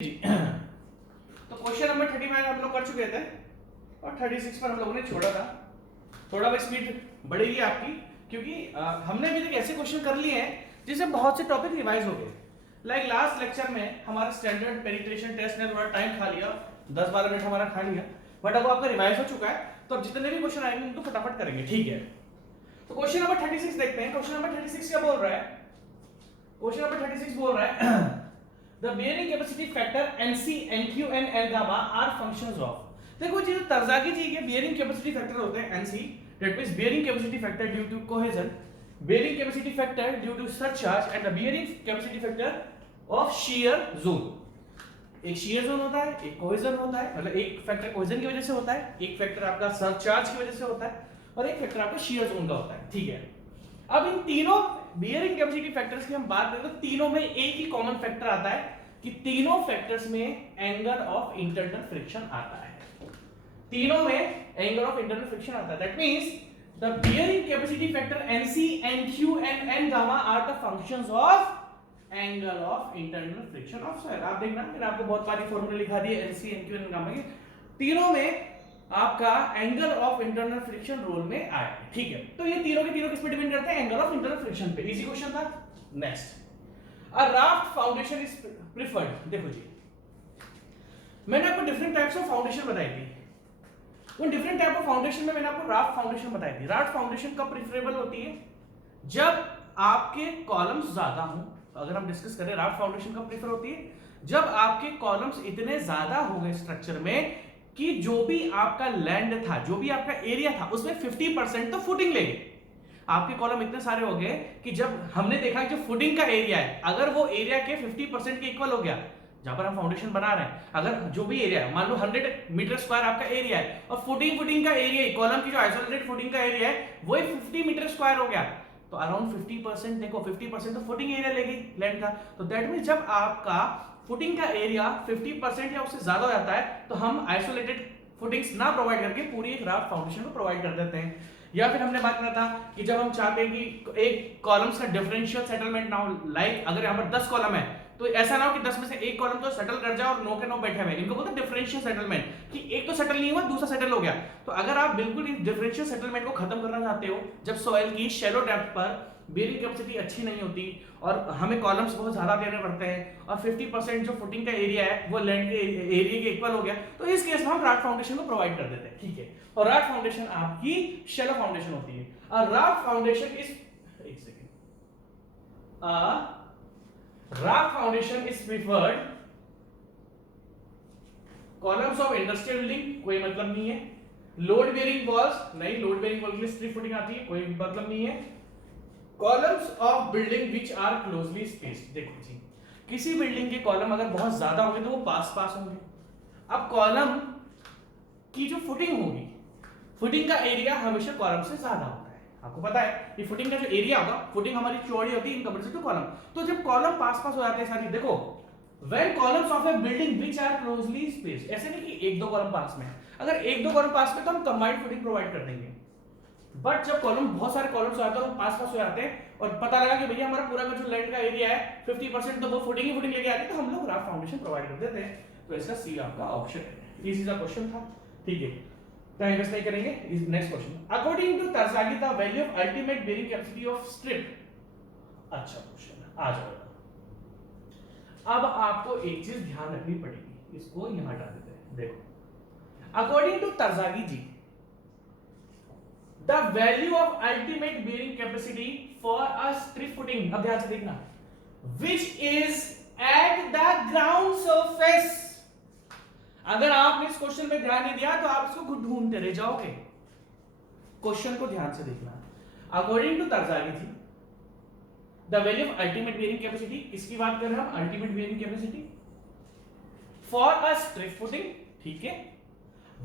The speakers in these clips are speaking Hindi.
जी तो क्वेश्चन नंबर 35 हम लोग कर चुके थे और 36 पर हम लोगों ने छोड़ा था। थोड़ा बहुत स्पीड बढ़ेगी आपकी क्योंकि हमने अभी तक ऐसे क्वेश्चन कर लिए हैं जिससे बहुत से टॉपिक रिवाइज हो गए। लाइक लास्ट लेक्चर में हमारा स्टैंडर्ड पेनिट्रेशन टेस्ट ने थोड़ा टाइम खा लिया, 10-12 मिनट हमारा खा लिया, बट अब आपका रिवाइज हो चुका है तो अब जितने भी क्वेश्चन आएंगे उनको फटाफट करेंगे। ठीक है, तो क्वेश्चन नंबर 36 देखते हैं। क्वेश्चन नंबर 36 क्या बोल रहा है? क्वेश्चन नंबर 36 बोल रहा है The bearing capacity factor NC, NQ and L gamma are functions of। देखो जी, तरजागी जी के bearing capacity factor होते हैं NC, that means bearing capacity factor due to cohesion, bearing capacity factor due to surcharge and the bearing capacity factor of shear zone। एक shear zone होता है, एक cohesion होता है, मतलब एक फैक्टर cohesion की वजह से होता है, एक फैक्टर आपका surcharge की वजह से होता है और एक फैक्टर आपका shear zone का होता है। ठीक है, अब इन तीनों बियरिंग कैपेसिटी फैक्टर्स की हम बात करें तो तीनों में एक ही कॉमन फैक्टर आता है कि तीनों फैक्टर्स में एंगल ऑफ इंटरनल फ्रिक्शन आता है। तीनों में एंगल ऑफ इंटरनल फ्रिक्शन आता है। That means the bearing capacity factor NC, NQ and N gamma are the functions of angle of internal friction of soil. आप देखना, मैंने आपको बहुत सारी फॉर्मूले लिखा दिए NC, NQ, N गामा के, तीनों में आपका angle of internal friction role में आए। ठीक है, तो ये तीनों के तीनों किस पे डिपेंड करते हैं? एंगल ऑफ इंटरनल फ्रिक्शन पे। इजी क्वेश्चन था। Next, a raft foundation is preferred. देखो जी, मैंने आपको डिफरेंट टाइप्स ऑफ फाउंडेशन बताई थी। उन डिफरेंट टाइप ऑफ फाउंडेशन में मैंने आपको राफ्ट फाउंडेशन बताई थी। राफ्ट फाउंडेशन कब प्रेफरेबल होती है? जब आपके कॉलम्स ज्यादा हों। अगर हम डिस्कस करें राफ्ट फाउंडेशन कब प्रेफर होती है? जब आपके कॉलम्स इतने ज्यादा हो गए स्ट्रक्चर में कि जो भी आपका लैंड था, जो भी आपका एरिया था, उसमें 50% तो फुटिंग ले गए। आपके कॉलम इतने सारे हो गए कि जब हमने देखा कि जो फुटिंग का एरिया है, अगर वो एरिया के 50% के इक्वल हो गया, जहां पर हम फाउंडेशन बना रहे हैं, अगर जो भी एरिया है, मान लो 100 मीटर स्क्वायर आपका एरिया है और फुटिंग का एरिया, कॉलम की जो आइसोलेटेड फुटिंग का एरिया है वो 50 मीटर स्क्वायर हो गया, तो अराउंड 50%, देखो 50% तो फुटिंग एरिया ले गई लैंड का। तो दैट मींस जब आपका फुटिंग का एरिया 50% या उससे ज्यादा हो जाता है तो हम आइसोलेटेड फुटिंग्स ना प्रोवाइड करके पूरी एक राफ्ट फाउंडेशन को प्रोवाइड कर देते हैं। या फिर हमने बात करा था कि जब हम चाहते हैं कि एक कॉलम्स का डिफरेंशियल सेटलमेंट ना हो, लाइक अगर यहाँ पर 10 कॉलम है तो ऐसा ना हो कि 10 में से एक कॉलम तो सेटल कर जाए और 9 के 9 बैठे हुए, इनको बोलते हैं डिफरेंशियल सेटलमेंट, कि एक तो सेटल नहीं हुआ, दूसरा सेटल हो गया। तो अगर आप बिल्कुल इस डिफरेंशियल सेटलमेंट को खत्म करना चाहते हो, जब सॉइल की शैलो डेप्थ पर बेयरिंग कैपेसिटी अच्छी नहीं होती और हमें कॉलम्स बहुत ज्यादा देने पड़ते हैं और 50% जो फुटिंग का एरिया है वो लैंड के एरिया के इक्वल हो गया, तो इस केस में हम राफ्ट फाउंडेशन को प्रोवाइड कर देते हैं। ठीक है, और राफ्ट फाउंडेशन आपकी शैलो फाउंडेशन होती है। और राफ्ट फाउंडेशन इज, एक second, raft foundation is preferred columns of industrial building, कोई मतलब नहीं है। लोड बेयरिंग वॉल्स, नहीं, लोड बेयरिंग वॉल के लिए स्ट्रिप फुटिंग आती है, कोई मतलब नहीं है। Columns of building which are closely spaced. देखो जी, किसी बिल्डिंग के कॉलम अगर बहुत ज्यादा होंगे तो वो पास पास होंगे। अब कॉलम की जो फुटिंग होगी, फुटिंग का एरिया हमेशा कॉलम से ज्यादा होता है। आपको पता है कि फुटिंग का जो एरिया होगा, फुटिंग हमारी चौड़ी होती है इन कंपैरिजन टू कॉलम। तो जब कॉलम पास पास हो जाते हैं सारी, देखो when columns of a building which are closely spaced, ऐसे नहीं कि एक दो कॉलम पास में है, अगर एक दो कॉलम पास में तो हम कंबाइंड फुटिंग प्रोवाइड कर देंगे। बट जब कॉलम बहुत सारे कॉलम्स हो जाते हैं और पास पास हो जाते हैं और पता लगा कि भैया हमारा पूरा का जो लैंड का एरिया है 50% तो वो फुटिंग ही फुटिंग लेके आ गए, तो हम लोग राफ्ट फाउंडेशन प्रोवाइड कर देते हैं। तो इसका सी आपका ऑप्शन है। इजी सा क्वेश्चन था। ठीक है, टाइम वेस्ट नहीं करेंगे। Next question, according to Terzaghi the value of ultimate bearing capacity of strip. अच्छा क्वेश्चन है, आ जाओ। अब आपको एक चीज ध्यान रखनी पड़ेगी, इसको यहां हटा देते हैं। देखो, according to Terzaghi ji, the value of ultimate bearing capacity for a strip footing, अब ध्यान से देखना, which is at the ground surface। अगर आपने इस क्वेश्चन में ध्यान नहीं दिया तो आप इसको खुद ढूंढते रह जाओगे। क्वेश्चन को ध्यान से देखना। According to Terzaghi ji, the value of ultimate bearing capacity, इसकी बात कर रहे हैं हम, ultimate bearing capacity for a strip footing, ठीक है,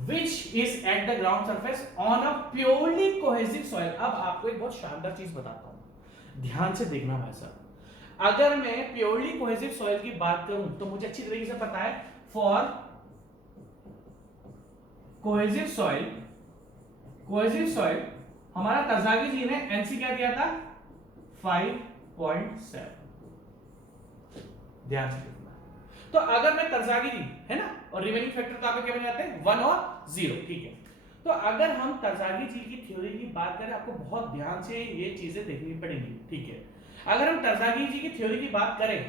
which is at the ground surface on a purely cohesive soil। अब आपको एक बहुत शानदार चीज बताता हूं, ध्यान से देखना भाई साहब। अगर मैं प्योरली कोहेसिव सॉइल की बात करूं तो मुझे अच्छी तरीके से पता है, फॉर कोहेसिव सॉइल हमारा तरजागी जी ने एनसी क्या दिया था? 5.7। ध्यान से देखना, तो अगर मैं तरजागी है ना, और रिमेनिंग फैक्टर तो आपके क्या बन जाते हैं 1 और 0, ठीक है। तो अगर हम तरजागी जी की थ्योरी की बात करें, आपको बहुत ध्यान से ये चीजें देखनी पड़ेंगी, ठीक है। अगर हम तरजागी जी की थ्योरी की बात करें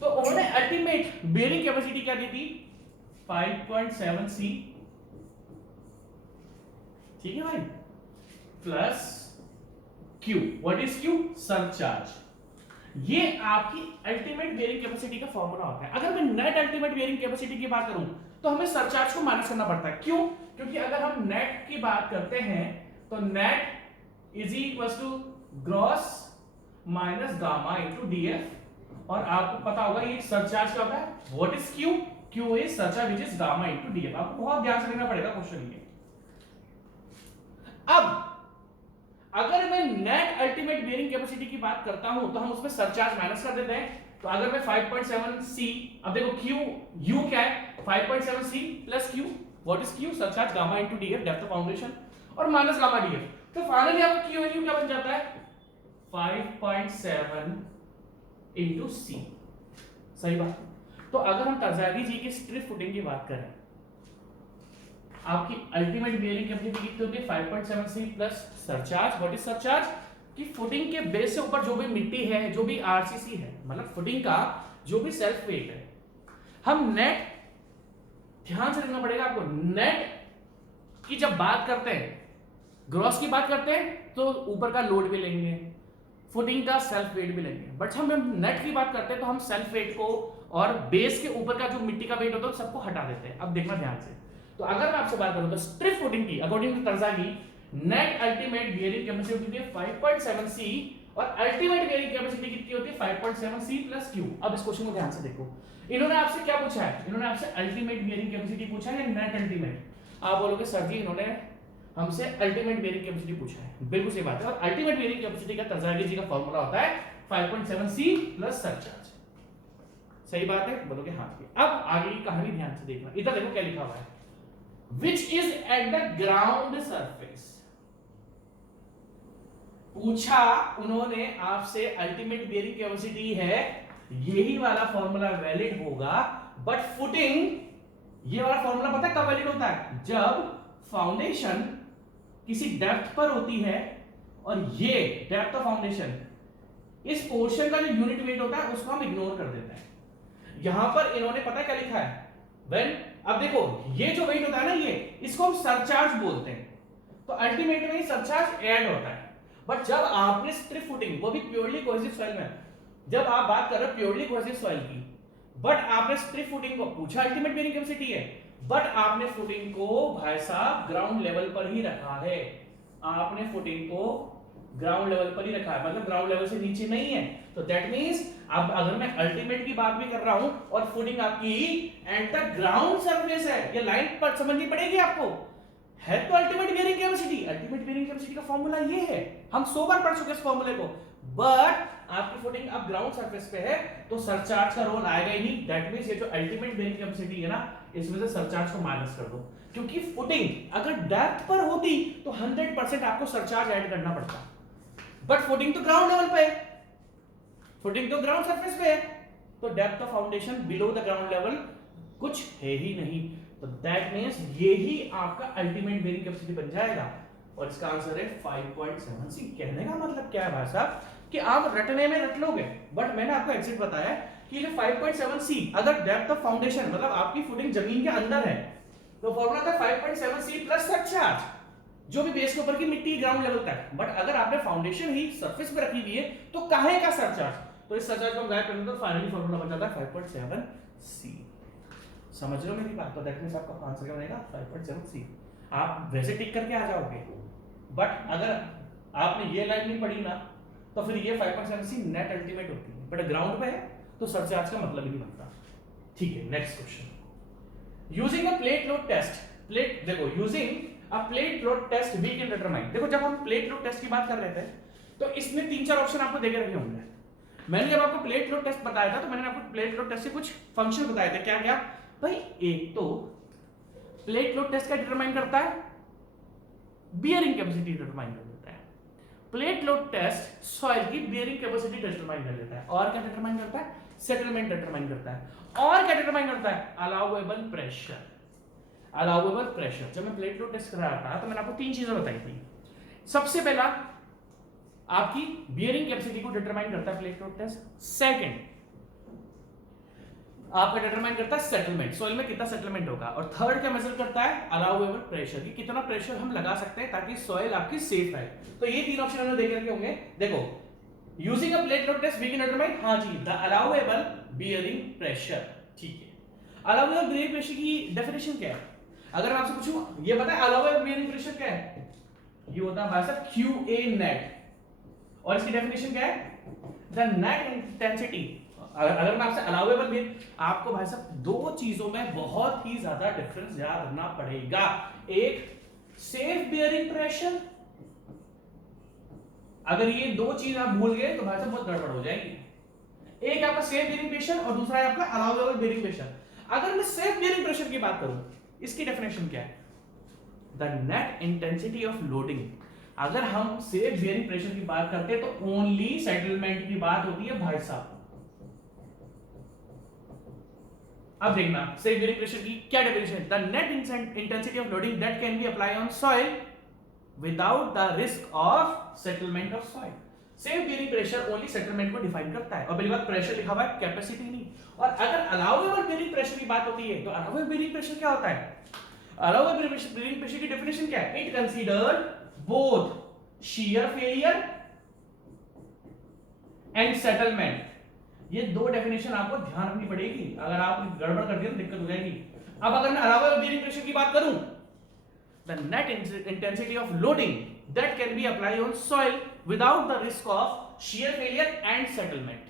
तो उन्होंने अल्टीमेट बेयरिंग कैपेसिटी क्या दी थी 5.7 C, ठीक है भाई, plus Q। What is Q? Surcharge. ये आपकी अल्टीमेट बेयरिंग कैपेसिटी का फॉर्मूला होता है। अगर मैं नेट अल्टीमेट बेयरिंग कैपेसिटी की बात करूं तो हमें सरचार्ज को माइनस करना पड़ता है। क्यों? क्योंकि अगर हम नेट की बात करते हैं तो net is equal to gross minus gamma into DF, और आपको पता होगा ये सरचार्ज क्या होता है, what is Q? Q is surcharge which is gamma into DF. आपको बहुत ध्यान से लिखना पड़ेगा क्वेश्चन ये। अब अगर मैं नेट अल्टीमेट बेयरिंग कैपेसिटी की बात करता हूं तो हम उसमें सरचार्ज माइनस कर देते हैं। तो अगर मैं 5.7 C, अब देखो क्यू यू क्या है 5.7 C plus Q, what is Q? Surcharge gamma into DF, depth of foundation, और माइनस गामा डीएफ। तो फाइनली आपका क्यू वैल्यू क्या बन जाता है 5.7 इनटू C। सही बात। तो अगर हम तरजागी जी की स्ट्रिप फुटिंग की बात करें, आपकी अल्टीमेट बेयरिंग कैपेसिटी कितनी होती है 5.7 C plus surcharge. What is surcharge? कि फुटिंग के बेस से ऊपर जो भी मिट्टी है, जो भी आरसीसी है, मतलब फुटिंग का जो भी सेल्फ वेट है, हम नेट, ध्यान से रखना पड़ेगा आपको, नेट की जब बात करते हैं, ग्रॉस की बात करते हैं तो ऊपर का लोड भी लेंगे, फुटिंग का सेल्फ वेट भी लेंगे, बट हम नेट की बात करते हैं तो हम सेल्फ वेट को और बेस के ऊपर का जो मिट्टी का वेट होता है सबको हटा देते हैं। अब देखना ध्यान से, तो अगर मैं आपसे बात करूं तो स्ट्रिप फुटिंग की according to Terzaghi net ultimate bearing capacity होती है 5.7 C, और अल्टीमेट बेयरिंग कैपेसिटी कितनी होती है 5.7 C प्लस Q। अब इस क्वेश्चन को ध्यान से देखो, इन्होंने आपसे क्या पूछा है, इन्होंने आपसे अल्टीमेट बेयरिंग कैपेसिटी पूछा है या नेट अल्टीमेट? आप बोलोगे सर जी इन्होंने हमसे अल्टीमेट बेयरिंग कैपेसिटी पूछा है, बिल्कुल सही बात है। और अल्टीमेट बेयरिंग कैपेसिटी का तरजागी जी का फार्मूला होता है 5.7 C प्लस सरचार्ज। सही बात है, बोलोगे हाँ। अब आगे की कहानी ध्यान से देखना, इधर देखो क्या लिखा हुआ है, which is at the ground surface। पूछा उन्होंने आपसे अल्टीमेट बेयरिंग कैपेसिटी है, यही वाला फॉर्मूला वैलिड होगा, बट फुटिंग, ये वाला फॉर्मूला पता है कब वैलिड होता है? जब फाउंडेशन किसी डेप्थ पर होती है, और ये डेप्थ ऑफ फाउंडेशन, इस पोर्शन का जो यूनिट वेट होता है उसको हम इग्नोर कर देते हैं। यहां पर इन्होंने पता क्या लिखा है, व्हेन, अब देखो ये जो वेट होता है ना, ये इसको हम सरचार्ज बोलते हैं, तो अल्टीमेट में सरचार्ज ऐड होता है। बट जब आपने स्ट्रिप फुटिंग, वो भी प्योरली कोहेसिव सॉइल में, जब आप बात कर रहे हो प्योरली कोहेसिव सॉइल की, बट आपने स्ट्रिप फुटिंग को पूछा अल्टीमेट बेयरिंग कैपेसिटी है, बट आपने फुटिंग को भाई साहब ग्राउंड लेवल पर ही रखा है, आपने फुटिंग को ग्राउंड लेवल पर ही रखा है, मतलब ग्राउंड लेवल से नीचे नहीं है। तो दैट मींस अब अगर मैं अल्टीमेट की बात भी कर रहा हूं और फुटिंग आपकी एट द ग्राउंड सरफेस है, ये लाइन पर समझनी पड़ेगी आपको, है तो ultimate bearing capacity. Ultimate bearing capacity का फार्मूला ये है, हम 100 बार पढ़ चुके इस फार्मूले को, बट आपकी फुटिंग अब ग्राउंड सरफेस पे है तो सरचार्ज का रोल आएगा ही नहीं। दैट मींस ये जो अल्टीमेट बेयरिंग कैपेसिटी है ना, इसमें से सरचार्ज को माइनस कर दो, क्योंकि फुटिंग अगर डेप्थ पर होती तो 100% आपको सरचार्ज ऐड करना पड़ता, बट फुटिंग तो ग्राउंड लेवल पे है, फुटिंग तो ग्राउंड सरफेस पे है, तो depth of foundation below the ground level कुछ है ही नहीं। तो दैट मींस ये ही आपका अल्टीमेट बेयरिंग कैपेसिटी बन जाएगा, और इसका आंसर है 5.7 C। कहने का मतलब क्या है भाई साहब, कि आप रटने में रट लोगे, बट मैंने आपको एग्जैक्ट बताया कि ये 5.7 C अगर डेप्थ ऑफ फाउंडेशन, मतलब आपकी फुटिंग जमीन के अंदर है, तो फॉर्मूला था 5.7 C प्लस सरचार्ज, जो भी बेस के ऊपर की मिट्टी ग्राउंड लेवल तक। बट अगर आपने फाउंडेशन ही सरफेस पे रखी हुई है तो काहे का सरचार्ज, तो इस सरचार्ज को हम गायब कर देते तो फाइनली फॉर्मूला बन जाता है 5.7 C। समझ रहे हो मेरी बात? तो दैट मींस आपका आंसर क्या बनेगा 5.7 C। आप वैसे टिक करके आ जाओगे, बट अगर आपने ये लाइन नहीं पढ़ी ना तो फिर ये 5.7 C नेट अल्टीमेट होती है, बट ग्राउंड पे है तो सरचार्ज का मतलब ही नहीं बनता। ठीक है, next question, using a plate load test, plate देखो, using a plate load test we can determine. देखो जब हम प्लेट लोड टेस्ट की बात कर रहे थे तो इसमें 3-4 ऑप्शन आपको देके रखे होंगे। मैंने जब आपको प्लेट लोड टेस्ट बताया था तो मैंने आपको प्लेट लोड टेस्ट के कुछ फंक्शन बताए थे। क्या क्या भाई? एक तो प्लेट लोड टेस्ट क्या डिटरमाइन करता है, बियरिंग कैपेसिटी डिटरमाइन कर देता है। प्लेट लोड टेस्ट सॉइल की बियरिंग कैपेसिटी डिटरमाइन कर देता है, और क्या डिटरमाइन करता है, सेटलमेंट डिटरमाइन करता है। और क्या डिटरमाइन करता है? Allowable pressure. Allowable pressure. जब मैं प्लेट लोड टेस्ट कर रहा था तो मैंने आपको तीन चीजें बताई थी। सबसे पहला आपकी बियरिंग कैपेसिटी को डिटरमाइन करता है प्लेट लोड टेस्ट। सेकंड आपका डिटरमाइन करता है सेटलमेंट, सॉइल में कितना सेटलमेंट होगा। और थर्ड क्या मेजर करता है? अलाउएबल प्रेशर, कि कितना प्रेशर हम लगा सकते हैं ताकि सॉइल आपकी सेफ है। तो ये तीन ऑप्शन हमने देख रखे होंगे। देखो, using a plate load test we can determine, हां जी, द अलाउएबल बियरिंग प्रेशर। ठीक है, अलाउएबल बियरिंग प्रेशर की डेफिनेशन क्या है? अगर मैं आपसे पूछूं ये पता है अलाउएबल बियरिंग प्रेशर क्या है? ये होता है भाई साहब QA नेट। और इसकी डेफिनेशन क्या है? The net intensity. अगर मैं आपसे अलाउएबल भी, आपको भाई साहब दो चीजों में बहुत ही ज्यादा डिफरेंस याद रखना पड़ेगा। एक सेफ बियरिंग प्रेशर, अगर ये दो चीज आप भूल गए तो भाई साहब बहुत गड़बड़ हो जाएगी। एक आपका सेफ बियरिंग प्रेशर और दूसरा है आपका अलाउएबल बियरिंग प्रेशर। अगर मैं सेफ बियरिंग प्रेशर की बात करूं, इसकी डेफिनेशन क्या है? The net intensity of loading. अगर हम सेफ बियरिंग प्रेशर की बात करते हैं तो ओनली सेटलमेंट की बात होती है भाई साहब। अब देखना सेफ बियरिंग प्रेशर की क्या definition? The net intensity of loading that can be apply on soil without the risk of settlement of soil. Safe bearing pressure only settlement को डिफाइन करता है। और पहली बात प्रेशर लिखा हुआ है, कैपेसिटी नहीं। और अगर अलाउएबल बियरिंग प्रेशर की बात होती है तो अलाउएबल बियरिंग प्रेशर क्या होता है? अलाउएबल बियरिंग प्रेशर की डेफिनेशन क्या है? It consider both shear failure and settlement. ये दो डेफिनेशन आपको ध्यान रखनी पड़ेगी, अगर आप गड़बड़ कर दिए तो दिक्कत हो जाएगी। अब अगर मैं अलाउएबल बियरिंग प्रेशर की बात करूं, the net intensity of loading that can be apply on soil without the risk of shear failure and settlement.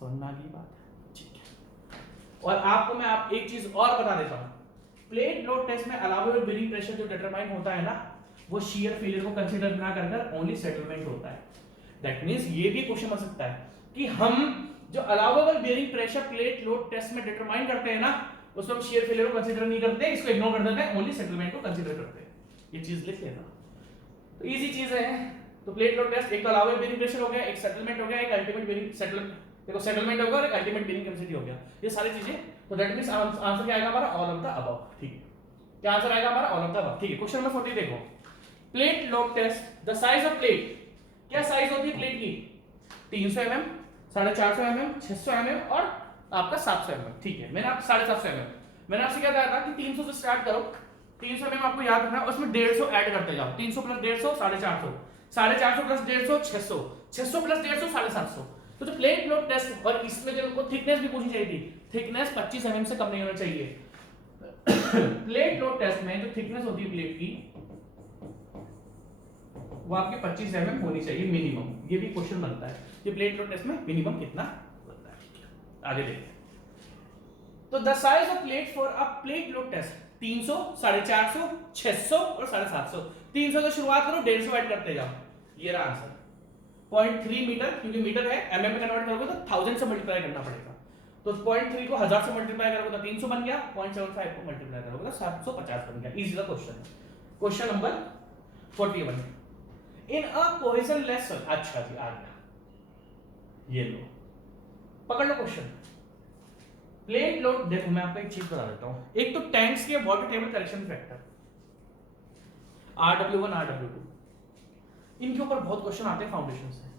समझ में आ गई बात? ठीक है। और आपको मैं एक चीज और बता देता हूं, प्लेट लोड टेस्ट में अलाउएबल बियरिंग प्रेशर जो डिटरमाइन होता है ना, वो शियर फेलियर को कंसीडर ना कर ओनली सेटलमेंट होता है। दैट मींस ये भी क्वेश्चन बन सकता है कि हम जो allowable bearing pressure plate load test में डिटरमाइन करते हैं ना, उसमें हम शियर फेलियर को कंसीडर नहीं करते, इसको इग्नोर कर देते हैं, ओनली सेटलमेंट को कंसीडर करते हैं। ये चीज लिख लेना, तो इजी चीज है। तो प्लेट लोड टेस्ट एक तो अलाउएबल बियरिंग प्रेशर हो गया, एक सेटलमेंट हो गया, एक अल्टीमेट बियरिंग सेटलमेंट, देखो सेटलमेंट होगा और एक अल्टीमेट बियरिंग कैपेसिटी हो गया, ये सारी चीजें। तो दैट मींस आंसर क्या आएगा हमारा? All of the above. ठीक है, क्या आंसर आएगा हमारा? All of the above. ठीक है, क्वेश्चन नंबर 40 देखो, plate load test, the size of plate. क्या साइज होती है प्लेट की? 300 mm, 450 mm, 600 mm और आपका 700 mm। ठीक है, मैंने आपको 750 mm, मैंने आपसे क्या कहा था कि 300 से स्टार्ट करो, 300 mm आपको याद रखना है, उसमें 150 ऐड करते जाओ। 300 प्लस 150 450, 450 प्लस 150 600, 600 प्लस 150 750। तो जो प्लेट लोड टेस्ट, और इसमें जो थिकनेस भी पूछी चाहिए थी, थिकनेस 25 mm से कम नहीं होना चाहिए। प्लेट लोड टेस्ट में जो थिकनेस होती है प्लेट की, वो आपके 25 mm होनी चाहिए मिनिमम। ये भी क्वेश्चन बनता है कि प्लेट लोड टेस्ट में मिनिमम कितना बनता है। आगे देखते हैं। तो the size of plate for a plate load test 300, 450, 600 और 750। 300 से शुरुआत करो, 150 ऐड करते जाओ। ये रहा आंसर 0.3 मीटर, क्योंकि मीटर है, mm में कन्वर्ट करोगे तो 1000 से मल्टीप्लाई करना पड़ेगा। तो 0.3 को 1000 से मल्टीप्लाई करोगे तो 300 बन गया, 0.75 को मल्टीप्लाई करोगे तो 750 बन गया। इजी सा क्वेश्चन है। Question number 41, in a cohesionless soil. अच्छा जी, आ गया, ये लो पकड़ लो क्वेश्चन। प्लेट लोड, देखो मैं आपको एक चीज बता देता हूं, एक तो टैंक्स के water table correction factor Rw1 Rw2, इनके ऊपर बहुत क्वेश्चन आते हैं फाउंडेशन से।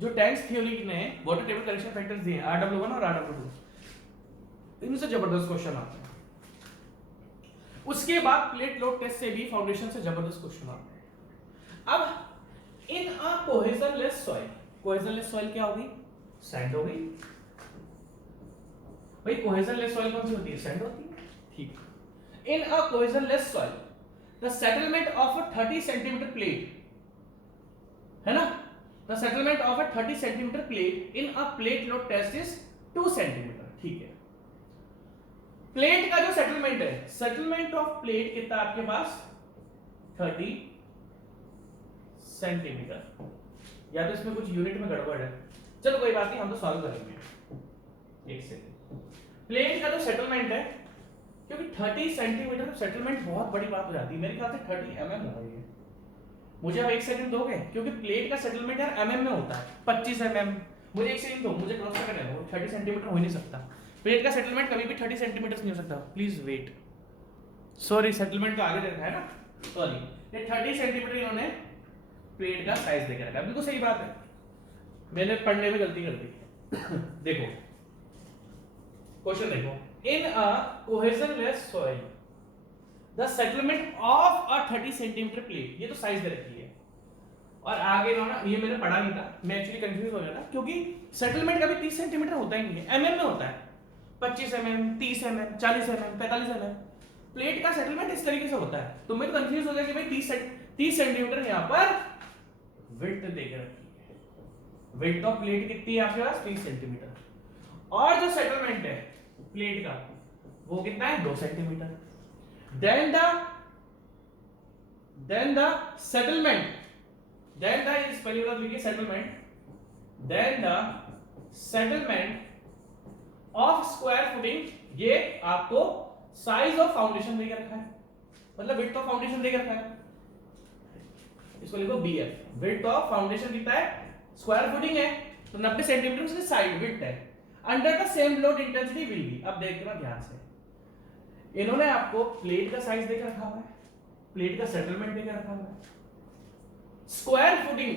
जो टैंक्स थ्योरी ने वाटर टेबल करेक्शन फैक्टर्स दिए Rw1 और Rw2, इनसे जबरदस्त क्वेश्चन आते हैं। उसके बाद प्लेट लोड टेस्ट से भी फाउंडेशन से जबरदस्त क्वेश्चन आते हैं। अब इन अ कोहेजनलेस सॉइल, कोहेजनलेस सॉइल क्या होगी? सैंड होगी भाई। कोहेजनलेस सॉइल कौन सी होती है? सैंड होती है। ठीक है, in a cohesionless soil the settlement of a 30 centimetre plate, है ना, the settlement of a 30 centimetre plate in a plate load test is 2 centimetre. ठीक है, प्लेट का जो सेटलमेंट है, सेटलमेंट ऑफ प्लेट कितना आपके पास? 30 सेंटीमीटर। या तो इसमें कुछ यूनिट में गड़बड़ है, चलो कोई बात नहीं, हम तो सॉल्व करेंगे। एक सेकंड, प्लेट का जो सेटलमेंट है, क्योंकि 30 सेंटीमीटर सेटलमेंट बहुत बड़ी बात हो जाती है, मेरे ख्याल से 30 mm होगा ये। मुझे अब एक सेकंड दोगे, क्योंकि प्लेट का सेटलमेंट यार mm में होता है, 25 mm, मुझे एक सेकंड दो, मुझे क्रॉस करना है, वो 30 सेंटीमीटर हो ही नहीं सकता। प्लेट का सेटलमेंट कभी भी 30 सेंटीमीटर नहीं हो सकता। प्लीज वेट, सॉरी सेटलमेंट तो आगे देखा है ना, सॉरी, ये 30 सेंटीमीटर इन्होंने प्लेट का साइज देकर रखा है। बिल्कुल सही बात है, मैंने पढ़ने में गलती कर दी। देखो क्वेश्चन देखो, in a cohesionless soil the settlement of a 30 centimetre plate, ये तो साइज दे रखी है। और आगे ना, ये मैंने पढ़ा नहीं था, मैं एक्चुअली कंफ्यूज हो गया था, क्योंकि सेटलमेंट कभी 30 सेंटीमीटर होता ही नहीं है, एमएम में होता है। 25 mm, 30 mm, 40 mm, 45 mm plate का सेटलमेंट इस तरीके से होता है। तो मैं तो कंफ्यूज हो गया कि भाई 30 सेंटीमीटर यहाँ पर विड्थ देकर रखी है। विड्थ ऑफ प्लेट कितनी है आपके पास? 30 सेंटीमीटर। और जो सेटलमेंट है प्लेट का वो कितना है? 2 centimetre. Then the settlement, then the इस पहली बात लिखिए settlement, then the settlement of square footing, ये आपको साइज ऑफ फाउंडेशन देकर रखा है, मतलब विड्थ ऑफ फाउंडेशन देकर रखा है, इसको लिखो बीएफ। विड्थ ऑफ फाउंडेशन कितना है? स्क्वायर फुटिंग है तो 90 सेंटीमीटर उसकी साइड विड्थ है। Under the same load intensity will be, अब देखना ध्यान से, इन्होंने आपको प्लेट का साइज देकर रखा हुआ है, प्लेट का सेटलमेंट देकर रखा हुआ है, स्क्वायर फुटिंग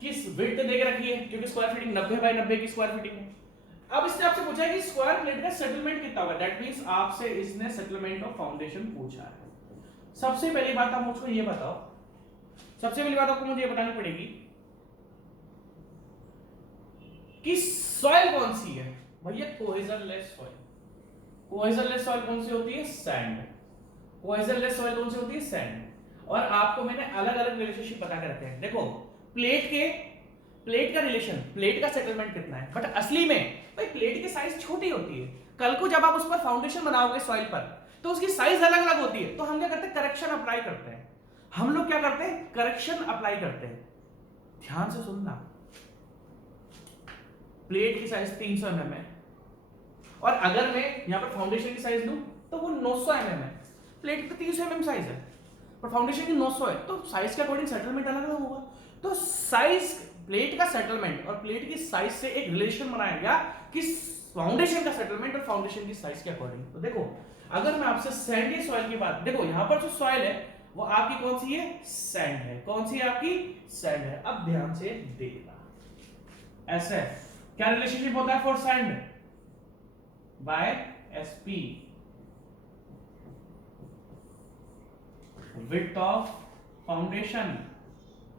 किस विड्थ देकर रखी है, क्योंकि स्क्वायर फुटिंग 90 बाय 90 की स्क्वायर फुटिंग है। अब इसने आपसे पूछा है कि स्क्वायर प्लेट का सेटलमेंट कितना होगा, दैट मींस आपसे इसने सेटलमेंट ऑफ फाउंडेशन पूछा है। सबसे पहली बात आप मुझको ये बताओ, सबसे पहली बात आपको मुझे ये बतानी पड़ेगी कि सॉइल कौन सी है भैया? कोहेजनलेस सॉइल। कोहेजनलेस सॉइल कौन सी होती है? सैंड। कोहेजनलेस सॉइल कौन सी होती है? सैंड। और आपको मैंने अलग अलग रिलेशनशिप बता के रखे हैं। देखो प्लेट का रिलेशन, प्लेट का सेटलमेंट कितना है, बट असली में भाई प्लेट की साइज छोटी होती है। कल को जब आप उस पर फाउंडेशन बनाओगे सॉइल पर, तो उसकी साइज अलग अलग होती है। तो हम क्या करते हैं? करेक्शन अप्लाई करते हैं। हम लोग क्या करते हैं? करेक्शन अप्लाई करते हैं। ध्यान से सुनना, प्लेट की साइज 300 mm है, और अगर मैं यहां पर फाउंडेशन की साइज लूं तो वो 900 mm है। प्लेट की 300 mm साइज है पर फाउंडेशन की 900 है, तो साइज के अकॉर्डिंग सेटलमेंट अलग अलग होगा। तो साइज, प्लेट का सेटलमेंट और प्लेट की साइज से एक रिलेशन बनाया गया कि फाउंडेशन का सेटलमेंट और फाउंडेशन की साइज के अकॉर्डिंग। तो देखो, अगर मैं आपसे सैंडी सॉइल की बात, देखो यहां पर जो सॉइल है वो आपकी कौन सी है? सैंड है। कौन सी है आपकी? सैंड है। अब ध्यान से देखना, ऐसे क्या रिलेशनशिप होता है for sand? By SP, width of foundation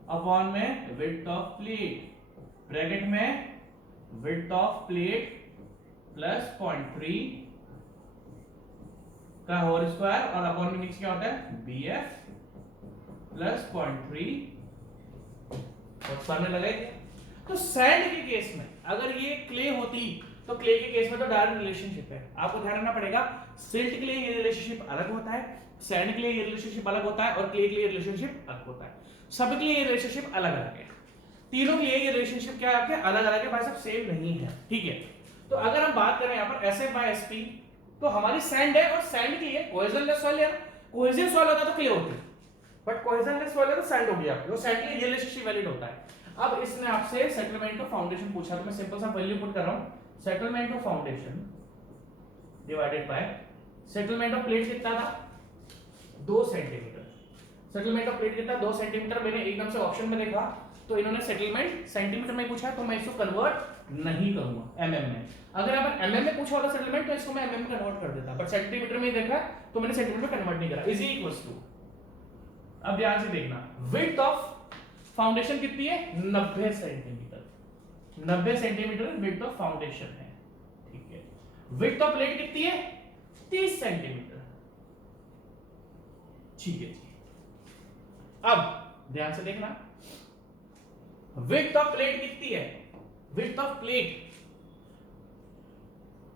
upon में विड्थ ऑफ प्लेट, ब्रैकेट में विड्थ ऑफ प्लेट प्लस 0.3 का होल स्क्वायर, और अपॉन में नीचे क्या होता है? बीएफ प्लस 0.3 और सामने लगाएंगे। तो सैंड के केस में अगर ये क्ले होती तो क्ले के केस में तो डायरेक्ट रिलेशनशिप है। आपको ध्यान रखना पड़ेगा, सिल्ट के लिए ये रिलेशनशिप अलग होता है, सैंड के लिए ये रिलेशनशिप अलग होता है, और क्ले के लिए रिलेशनशिप अलग होता है। सबके लिए ये रिलेशनशिप अलग अलग है। तीनों के लिए ये रिलेशनशिप क्या है आपके? अलग अलग है भाई साहब, सेम नहीं है। ठीक है, तो अगर हम बात करें यहाँ पर SF बाय SP, तो हमारी सैंड है, और सैंड की है कोहेजनलेस सॉइल है। कोहेजन सॉइल होता तो क्ले होती, बट कोहेजनलेस सॉइल है तो सैंड हो गया आपकी, वो सैंड के लिए रिलेशनशिप वैलिड होता है। अब इसने आपसे सेटलमेंट ऑफ फाउंडेशन पूछा, तो मैं सिंपल सा वैल्यू पुट कर रहा हूं, settlement of foundation divided by settlement of plate कितना था? 2 सेंटीमीटर। सेटलमेंट ऑफ प्लेट कितना? 2 सेंटीमीटर। मैंने एकदम से ऑप्शन में देखा तो इन्होंने सेटलमेंट सेंटीमीटर में पूछा, तो मैं इसको कन्वर्ट नहीं करूंगा एमएम में। अगर आप एमएम में पूछा होता सेटलमेंट तो इसको मैं एमएम में कन्वर्ट कर देता, बट सेंटीमीटर में देखा तो मैंने सेंटीमीटर में कन्वर्ट नहीं करा। इज इक्वल्स टू, अब ध्यान से देखना, विड्थ ऑफ फाउंडेशन कितनी है? 90 centimetre. 90 centimetre width of foundation है। ठीक है, विड्थ ऑफ प्लेट कितनी है? 30 सेंटीमीटर। ठीक है जी, अब ध्यान से देखना, विड्थ ऑफ प्लेट कितनी है? विड्थ ऑफ प्लेट,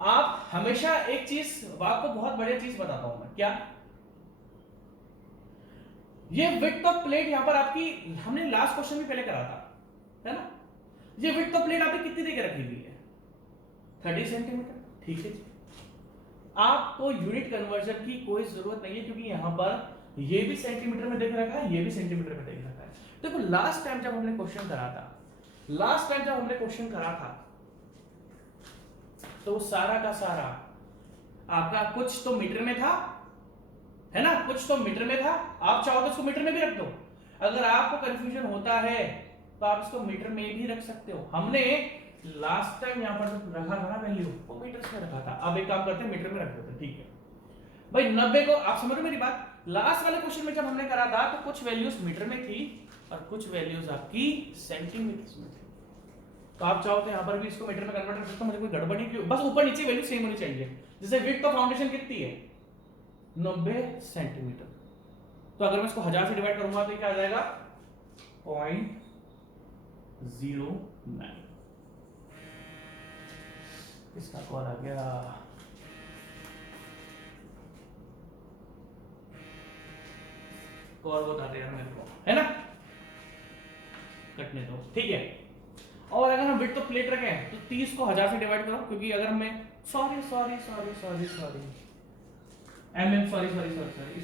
आप हमेशा एक चीज, आपको बहुत बढ़िया चीज बताता हूं मैं, क्या? ये विड्थ ऑफ प्लेट यहां पर आपकी, हमने लास्ट क्वेश्चन भी पहले करा था, है ना? ये विड्थ ऑफ प्लेट आपकी कितनी देकर रखी हुई है? 30 सेंटीमीटर। ठीक है जी, आपको यूनिट कन्वर्जन की कोई जरूरत नहीं है, क्योंकि यहां पर ये भी सेंटीमीटर में देख रखा है, ये भी सेंटीमीटर में देख रखा है। देखो लास्ट टाइम जब हमने क्वेश्चन करा था लास्ट टाइम जब हमने क्वेश्चन करा था तो सारा का सारा आपका कुछ तो मीटर में था, है ना, कुछ तो मीटर में था। आप चाहो तो इसको मीटर में भी रख दो। अगर आपको कंफ्यूजन होता है तो आप इसको मीटर में भी रख सकते हो। हमने लास्ट टाइम यहां पर जो रखा था ना वैल्यू, वो मीटर में रखा था। अब एक काम करते हैं, मीटर में रख देते हैं, ठीक है भाई। 90 को आप समझ रहे मेरी बात। लास्ट वाले क्वेश्चन में जब हमने करा था तो कुछ वैल्यूज मीटर में थी और कुछ वैल्यूज आपकी सेंटीमीटर में थी। तो आप चाहो तो यहाँ पर भी इसको मीटर में कन्वर्ट कर सकते हो, मुझे कोई गड़बड़ नहीं, बस ऊपर नीचे वैल्यू सेम होनी चाहिए। जैसे विड्थ ऑफ फाउंडेशन कितनी है, 90 सेंटीमीटर। तो अगर मैं इसको 1000 से डिवाइड करूंगा तो क्या आ जाएगा, 0.09। इसका कॉल आ गया, कॉल बता दे यार मेरे को, है ना, कटने दो, ठीक है। और अगर हम विड्थ ऑफ प्लेट रखें तो 30 को 1000 से डिवाइड करो, क्योंकि अगर हमें सॉरी इसको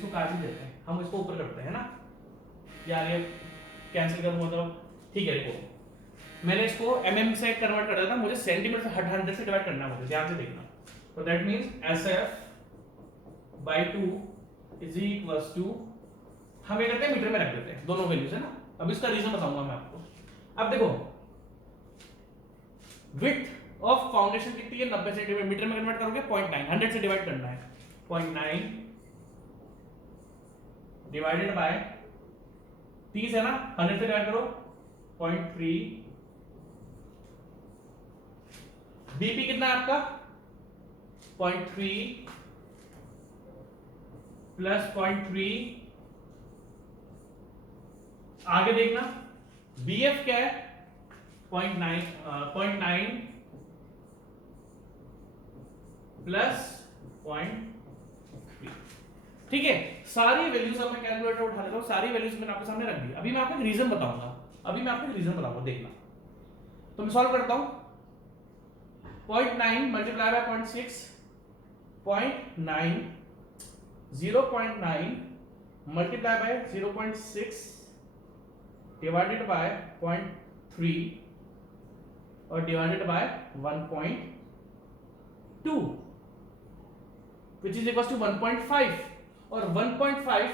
काट ही देते हैं, हम इसको ऊपर करते हैं ना यार, ये कैंसिल करूंगा तो ठीक है। देखो मैंने इसको mm से कन्वर्ट कर दिया था, मुझे सेंटीमीटर से 100 से डिवाइड करना है, मुझे ध्यान से देखना। तो that means SF/2 is equals to, हम ये करते हैं मीटर में रख देते हैं दोनों वैल्यूज, है ना। अब इसका रीजन बताऊंगा मैं आपको। अब देखो विड्थ ऑफ फाउंडेशन कितनी है, 90 सेंटीमीटर, मीटर में कन्वर्ट करोगे 0.9, 100 से डिवाइड करना है, 0.9 डिवाइडेड बाय 30 है ना, 100 से डिवाइड करो 0.3। बीपी कितना है आपका, 0.3 प्लस 0.3, आगे देखना बीएफ क्या है, 0.9 प्लस 0.3, ठीक है। सारी वैल्यूज अब मैं कैलकुलेटर उठा लेता हूं, सारी वैल्यूज मैंने आपके सामने रख दी। अभी मैं आपको एक रीजन बताऊंगा, देखना। तो मैं सॉल्व करता हूं, 0.9 multiply by 0.6, 0.9 0.9 multiply by 0.6 divided by 0.3 और divided by 1.2 which is equal to 1.5। और 1.5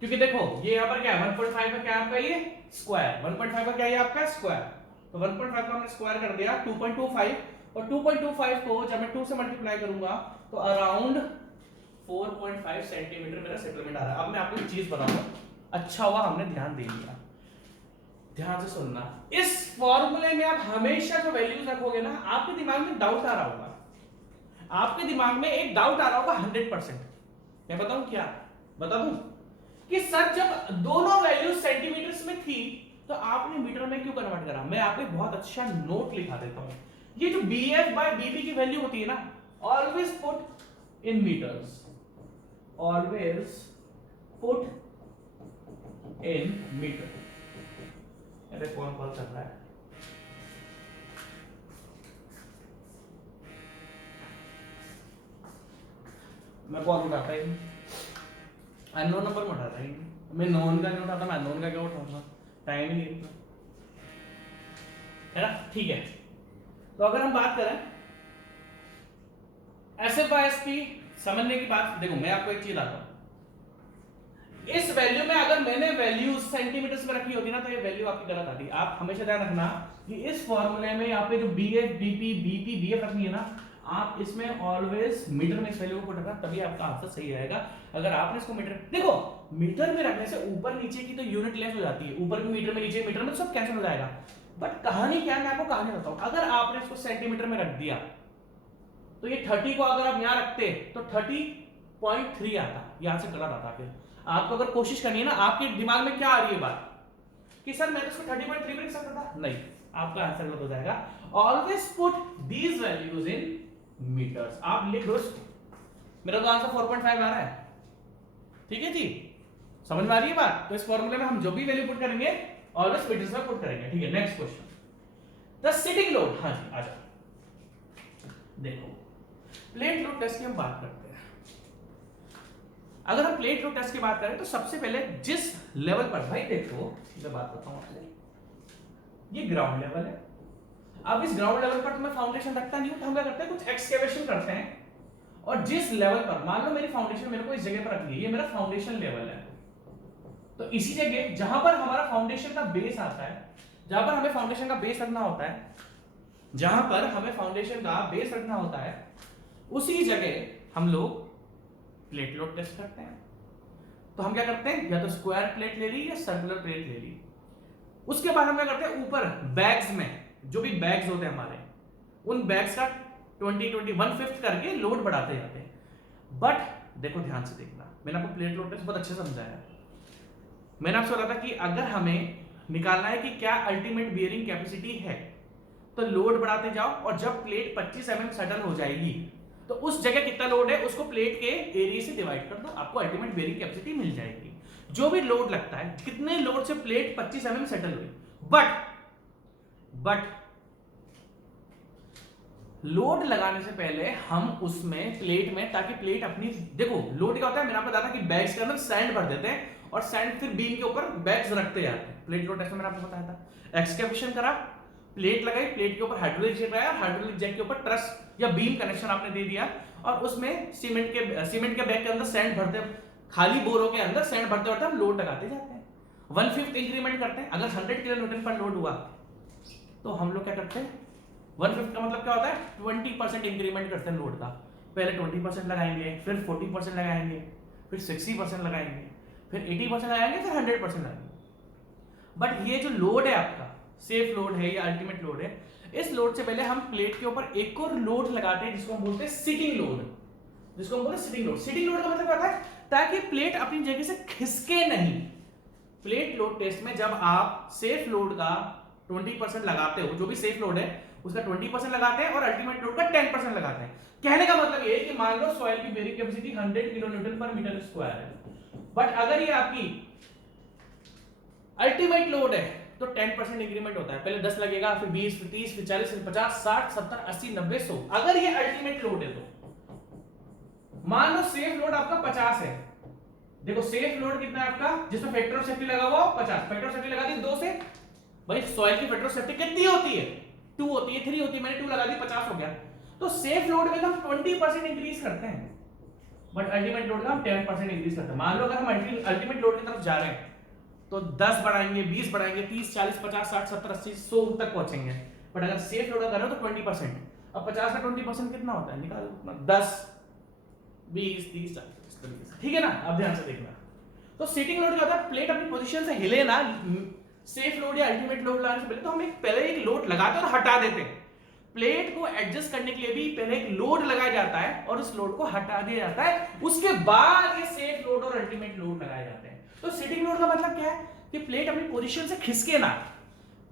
क्योंकि देखो ये यहां पर क्या है, 1.5 का क्या है आपका, ये स्क्वायर, 1.5 का क्या है आपका स्क्वायर। तो 1.5 को हमने स्क्वायर कर दिया 2.25, और 2.25 को जब मैं 2 से मल्टीप्लाई करूंगा तो अराउंड 4.5 सेंटीमीटर मेरा सेटलमेंट आ रहा है। अब मैं आपको एक चीज बताऊंगा, अच्छा हुआ हमने ध्यान दे दिया, ध्यान से सुनना। इस फॉर्मूले में आप हमेशा जो वैल्यूज रखोगे ना, आपके दिमाग में डाउट आ रहा होगा, आपके दिमाग में एक डाउट आ रहा होगा 100%। मैं बताऊं क्या, बता दूं कि सर जब दोनों वैल्यूज सेंटीमीटर्स में थी तो आपने मीटर में क्यों कन्वर्ट करा। मैं आपको बहुत अच्छा नोट लिखा देता हूं। ये जो BF/BP की वैल्यू होती है ना, always put in metres, always put in metre. अरे कौन कॉल कर रहा है, मैं कॉल उठाता ही, अननोन नंबर में उठाता ही, मैं नोन का नहीं उठाता, मैं अननोन का क्या उठाऊंगा, टाइम ही नहीं इतना, है ना, ठीक है। तो अगर हम बात करें SF/SP समझने की बात, देखो मैं आपको एक चीज आता हूं, इस वैल्यू में अगर मैंने वैल्यू सेंटीमीटर्स में रखी होती ना तो ये वैल्यू आपकी गलत आती। आप हमेशा ध्यान रखना कि इस फॉर्मूले में यहाँ पे जो BF BP BP BF रखनी है ना, आप इसमें ऑलवेज मीटर में इस वैल्यू को पुट करना, तभी आपका आंसर सही आएगा। अगर आपने इसको मीटर, देखो मीटर में रखने से ऊपर नीचे की तो यूनिट लेस हो जाती है, ऊपर भी मीटर में नीचे मीटर में सब कैंसिल हो जाएगा। बट कहानी क्या है, मैं आपको कहानी बताऊं। अगर आपने इसको सेंटीमीटर में रख दिया तो ये 30 को अगर आप यहां रखते तो 30.3 आता, यहां से गलत आता। फिर आपको अगर कोशिश करनी है ना, आपके दिमाग में क्या आ रही है बात कि सर मैं तो इसको 30.3 पे लिख सकता था, नहीं, आपका आंसर गलत हो जाएगा। Always put these values in metres. आप लिख दो इसको, मेरा तो आंसर 4.5 आ रहा है, ठीक है जी, समझ में आ रही है बात। तो इस फॉर्मूले में हम जो भी वैल्यू पुट करेंगे ऑलवेज मीटर्स में पुट करेंगे, ठीक है। Next question, the sitting load. हाँ जी, आ जाओ, देखो प्लेट लोड टेस्ट की हम बात करते हैं। अगर हम प्लेट लोड टेस्ट की बात करें तो सबसे पहले जिस लेवल पर, भाई देखो मैं बात करता हूं आपसे, ये ग्राउंड लेवल है। अब इस ग्राउंड लेवल पर तो मैं फाउंडेशन रखता नहीं हूं, तो हम क्या करते हैं, कुछ एक्सकेवेशन करते हैं, और जिस लेवल पर मान लो मेरी फाउंडेशन मेरे को इस जगह पर रखनी है, ये मेरा फाउंडेशन लेवल है, तो इसी जगह जहां पर हमारा फाउंडेशन का बेस आता है, जहां पर हमें फाउंडेशन का बेस रखना होता है, जहां पर हमें फाउंडेशन का बेस रखना होता है, उसी जगह हम लोग प्लेट लोड टेस्ट करते हैं। तो हम क्या करते हैं, या तो स्क्वायर प्लेट ले ली या सर्कुलर प्लेट ले ली। उसके बाद हम क्या करते हैं, ऊपर बैग्स में जो भी बैग्स होते हैं हमारे, उन बैग्स का 1/5 करके लोड बढ़ाते जाते हैं। बट देखो ध्यान से देखना, मैंने आपको प्लेट लोड टेस्ट बहुत अच्छे से समझाया। मैंने आपसे बोला था कि अगर हमें निकालना है कि क्या अल्टीमेट बियरिंग कैपेसिटी है, तो लोड बढ़ाते जाओ, और जब प्लेट 25 mm सेटल हो जाएगी तो उस जगह कितना लोड है उसको प्लेट के एरिया से डिवाइड कर दो, आपको अल्टीमेट बियरिंग कैपेसिटी मिल जाएगी। जो भी लोड लगता है, कितने लोड से प्लेट 25 mm सेटल हुई, बट लोड लगाने से पहले हम उसमें प्लेट में, ताकि प्लेट अपनी, देखो लोड क्या होता है, मैंने आपको बताया था कि बैग्स के अंदर सैंड भर देते हैं और सैंड फिर बीम के ऊपर बैग्स रखते जाते हैं। प्लेट लोड टेस्ट में मैंने आपको बताया था। एक्सकेवेशन करा, प्लेट लगाई, प्लेट के ऊपर हाइड्रोलिक जैक लगाया, हाइड्रोलिक जैक के ऊपर ट्रस या बीम कनेक्शन आपने दे दिया, और उसमें सीमेंट के बैग के अंदर सैंड भरते, खाली बोरों के अंदर सैंड भरते भरते हम लोड लगाते जाते हैं। 1/5 इंक्रीमेंट करते हैं। अगर 100 किलो न्यूटन पर लोड हुआ तो हम लोग क्या करते हैं, 1/5 का मतलब क्या होता है, 20% इंक्रीमेंट करते हैं लोड का। पहले 20% लगाएंगे, फिर 40% लगाएंगे, फिर 60% लगाएंगे, फिर 80% लगाएंगे, फिर 100% लगाएंगे। बट ये जो लोड है आपका, सेफ लोड है या अल्टीमेट लोड है, इस लोड से पहले हम प्लेट के ऊपर एक और लोड लगाते हैं जिसको हम बोलते हैं सिटिंग लोड। जिसको हम बोलते हैं सिटिंग लोड। सिटिंग लोड का मतलब क्या होता है, ताकि प्लेट अपनी जगह से खिसके नहीं। प्लेट लोड टेस्ट में जब आप सेफ लोड का 20% लगाते हो, जो भी सेफ लोड है उसका 20% लगाते हैं, और अल्टीमेट लोड का 10% लगाते हैं। कहने का मतलब ये है कि मान लो सॉइल की बेयरिंग कैपेसिटी 100 किलो न्यूटन पर मीटर स्क्वायर है, बट अगर ये आपकी अल्टीमेट लोड है तो 10% इंक्रीमेंट होता है। पहले 10 लगेगा, फिर 20, फिर 30, फिर 40, फिर 50, 60, 70, 80, 90, 100। अगर ये अल्टीमेट लोड है तो मान लो सेफ लोड आपका 50 है। देखो सेफ लोड कितना है आपका, जिसमें फैक्टर ऑफ सेफ्टी लगा हुआ 50, फैक्टर ऑफ सेफ्टी लगा दी 2 से। भाई सॉइल की फैक्टर ऑफ सेफ्टी कितनी होती है, 2 होती है, 3 होती है, मैंने 2 लगा दी, 50 हो गया। तो सेफ लोड में हम 20% इंक्रीज करते हैं, बट अल्टीमेट लोड का हम 10% इंक्रीज करते हैं। मान लो अगर हम अल्टीमेट लोड की तरफ जा रहे हैं तो 10 बढ़ाएंगे, 20 बढ़ाएंगे, 30, 40, 50, 60, 70, 80, 100 तक पहुंचेंगे। बट अगर सेफ लोड कर रहे हो तो 20%। अब 50 का 20% कितना होता है, निकालो, 10, 20, 30, 40, इस तरीके से, ठीक है ना। अब ध्यान से देखना, तो सीटिंग लोड क्या होता है, प्लेट अपनी पोजीशन से हिले ना। सेफ लोड या अल्टीमेट लोड लगाने से पहले तो हम पहले एक लोड लगाते हैं और हटा देते हैं। प्लेट को एडजस्ट करने के लिए भी पहले एक लोड लगाया जाता है और उस लोड को हटा दिया जाता है, उसके बाद ये सेफ लोड और अल्टीमेट लोड लगाए जाते हैं। तो सीटिंग लोड का मतलब क्या है कि प्लेट अपनी पोजीशन से खिसके ना।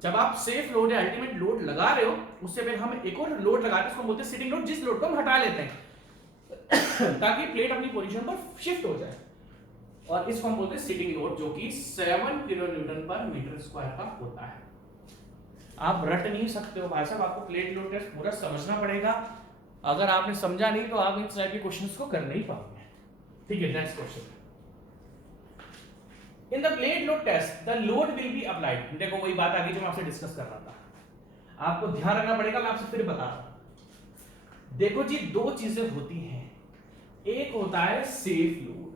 जब आप सेफ लोड या अल्टीमेट लोड लगा रहे हो उससे पहले हम एक और लोड लगाते हैं, उसको बोलते हैं सीटिंग लोड, जिस लोड को हम हटा लेते हैं ताकि प्लेट अपनी पोजीशन पर शिफ्ट हो जाए, और इसको हम बोलते हैं सीटिंग लोड, जो कि 7 किलो न्यूटन पर मीटर स्क्वायर का होता है। आप रट नहीं सकते हो भाई साहब, आपको प्लेट लोड टेस्ट पूरा समझना पड़ेगा। अगर आपने समझा नहीं तो आप इस टाइप के क्वेश्चंस को कर नहीं पाओगे। ठीक है, next question. In the plate load test the load will be applied. देखो वही बात आ गई जो मैं आपसे डिस्कस कर रहा था। आपको ध्यान रखना पड़ेगा, मैं आपसे फिर बता रहा हूं। देखो जी, 2 चीजें होती हैं। एक होता है सेफ लोड,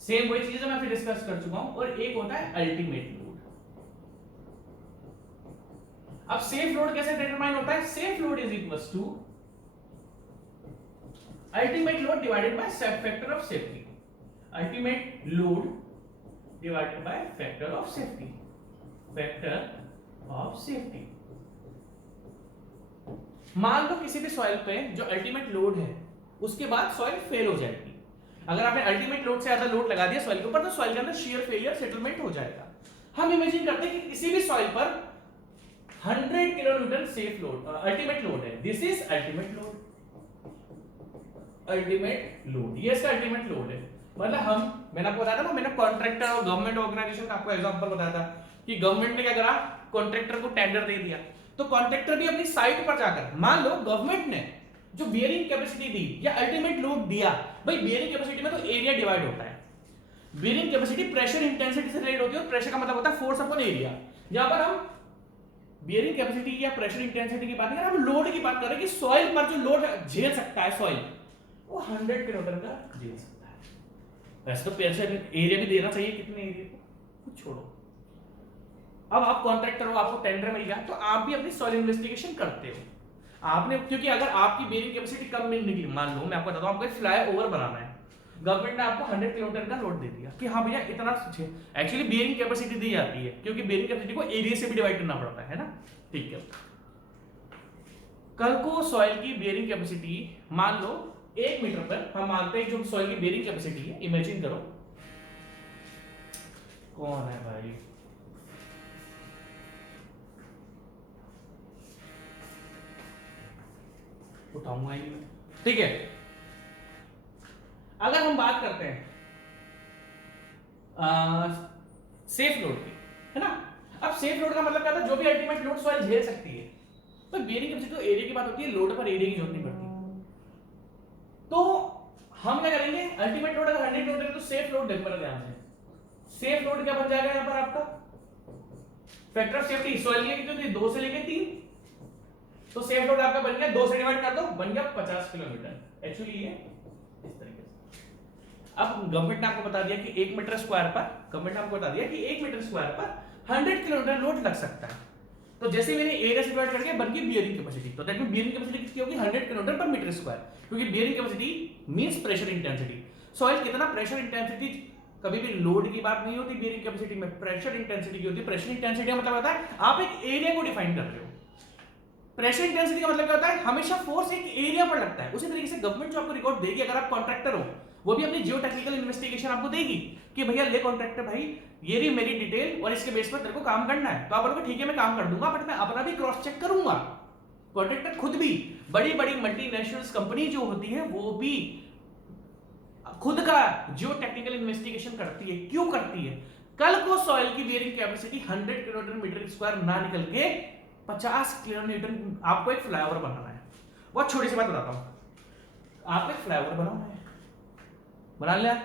सेम वही चीजें मैं आपसे डिस्कस कर चुका हूं, और एक होता है अल्टीमेट लोड। अब सेफ लोड कैसे डिटरमाइन होता है, safe load is equals to ultimate load divided by factor of safety. Ultimate load divided by factor of safety, factor of safety. मान लो किसी भी सॉइल पे जो अल्टीमेट लोड है उसके बाद सॉइल फेल हो जाएगी। अगर आपने अल्टीमेट लोड से ज्यादा लोड लगा दिया सॉइल के ऊपर तो सॉइल के अंदर शियर फेलियर सेटलमेंट हो जाएगा। हम इमेजिन करते हैं कि किसी भी सॉइल पर 100 kilo newton safe load ultimate load है। This is ultimate load, ultimate load, ये इसका अल्टीमेट लोड है। मतलब मैंने आपको बताया था ना, मैंने कॉन्ट्रैक्टर और गवर्नमेंट ऑर्गेनाइजेशन का आपको एग्जांपल बताया था कि गवर्नमेंट ने क्या करा, कॉन्ट्रैक्टर को टेंडर दे दिया, तो कॉन्ट्रैक्टर भी अपनी साइट पर जाकर, मान लो गवर्नमेंट ने जो बियरिंग कैपेसिटी दी या अल्टीमेट लोड दिया, भाई बियरिंग कैपेसिटी में तो एरिया डिवाइड होता है। बियरिंग कैपेसिटी प्रेशर इंटेंसिटी से रिलेटेड होती है, और प्रेशर का मतलब होता है फोर्स अपॉन एरिया। यहां पर हम बियरिंग कैपेसिटी या प्रेशर इंटेंसिटी की बात नहीं कर रहे, हम लोड की बात कर रहे हैं कि सॉइल पर जो लोड झेल सकता है सॉइल, वो 100 किलोमीटर का झेल सकता है। वैसे तो प्रेशर एरिया भी देना चाहिए, कितने एरिया को कुछ छोड़ो। अब आप कॉन्ट्रैक्टर हो, आपको टेंडर मिल गया, तो आप भी अपनी सॉइल इन्वेस्टिगेशन करते हो आपने, क्योंकि अगर आपकी बेयरिंग कैपेसिटी कम नहीं निकली, मान लो मैं आपको बताता हूं, आपको फ्लाई ओवर बनाना है, गवर्नमेंट ने आपको 100 किलोमीटर का लोड दे दिया कि हाँ भैया इतना, एक्चुअली बेयरिंग कैपेसिटी दी जाती है क्योंकि बेयरिंग कैपेसिटी को एरिया से भी डिवाइड करना पड़ता है ना, ठीक है। कल को सॉइल की बेयरिंग कैपेसिटी मान लो 1 मीटर पर, हम मानते हैं जो सॉइल की बेयरिंग कैपेसिटी है, इमेजिन करो, कौन है भाई, उठाऊंगा ही नहीं, ठीक है। अगर हम बात करते हैं सेफ लोड की, है ना, अब सेफ लोड का मतलब क्या था, जो भी अल्टीमेट लोड सॉइल झेल सकती है। तो बेयरिंग कैपेसिटी तो एरिया की बात होती है, लोड पर एरिया की जरूरत नहीं पड़ती। तो हम क्या करेंगे, अल्टीमेट लोड अगर 100 लोड है तो सेफ लोड देखो मेरा ध्यान से, सेफ लोड क्या बन जाएगा यहां पर आपका, फैक्टर ऑफ सेफ्टी सॉइल की कितनी, 2 से लेके 3, तो सेफ लोड आपका बन गया 2 से डिवाइड कर दो, बन गया 50 किलोमीटर। एक्चुअली ये इस तरीके से, अब गवर्नमेंट ने आपको बता दिया कि 1 मीटर स्क्वायर पर, गवर्नमेंट ने आपको बता दिया कि 1 मीटर स्क्वायर पर 100 किलोमीटर लोड लग सकता है। तो जैसे मैंने एरिया से डिवाइड करके बन गई बियरिंग कैपेसिटी, तो दैट मींस बियरिंग कैपेसिटी कितनी होगी, 100 किलोमीटर पर मीटर स्क्वायर, क्योंकि bearing capacity means pressure intensity. Soil कितना प्रेशर इंटेंसिटी, कभी भी लोड की बात नहीं होती बियरिंग कैपेसिटी में, प्रेशर इंटेंसिटी की होती है। प्रेशर इंटेंसिटी का मतलब होता है आप एक एरिया को डिफाइन कर रहे हो, प्रेशर इंटेंसिटी का मतलब क्या होता है, हमेशा फोर्स एक एरिया पर लगता है। उसी तरीके से गवर्नमेंट जो आपको रिकॉर्ड देगी, अगर आप कॉन्ट्रैक्टर हो, वो भी अपनी जियो टेक्निकल इन्वेस्टिगेशन आपको देगी कि भैया ले कॉन्ट्रैक्टर भाई, ये रही मेरी डिटेल और इसके बेस पर तेरे को काम करना है। तो आप बोलोगे ठीक है मैं काम कर दूंगा, बट मैं अपना भी क्रॉस चेक करूंगा। कॉन्ट्रैक्टर खुद भी, बड़ी बड़ी मल्टीनेशनल कंपनी जो होती है वो भी खुद का जियो टेक्निकल इन्वेस्टिगेशन करती है। क्यों करती है, कल को सॉइल की bearing capacity 100 kilometre metre square ना निकल के 50 किलोमीटर, आपको एक फ्लाईओवर बनाना है। बहुत छोटी सी बात बताता हूं, आपको एक फ्लाईओवर बनाना है, बना लिया,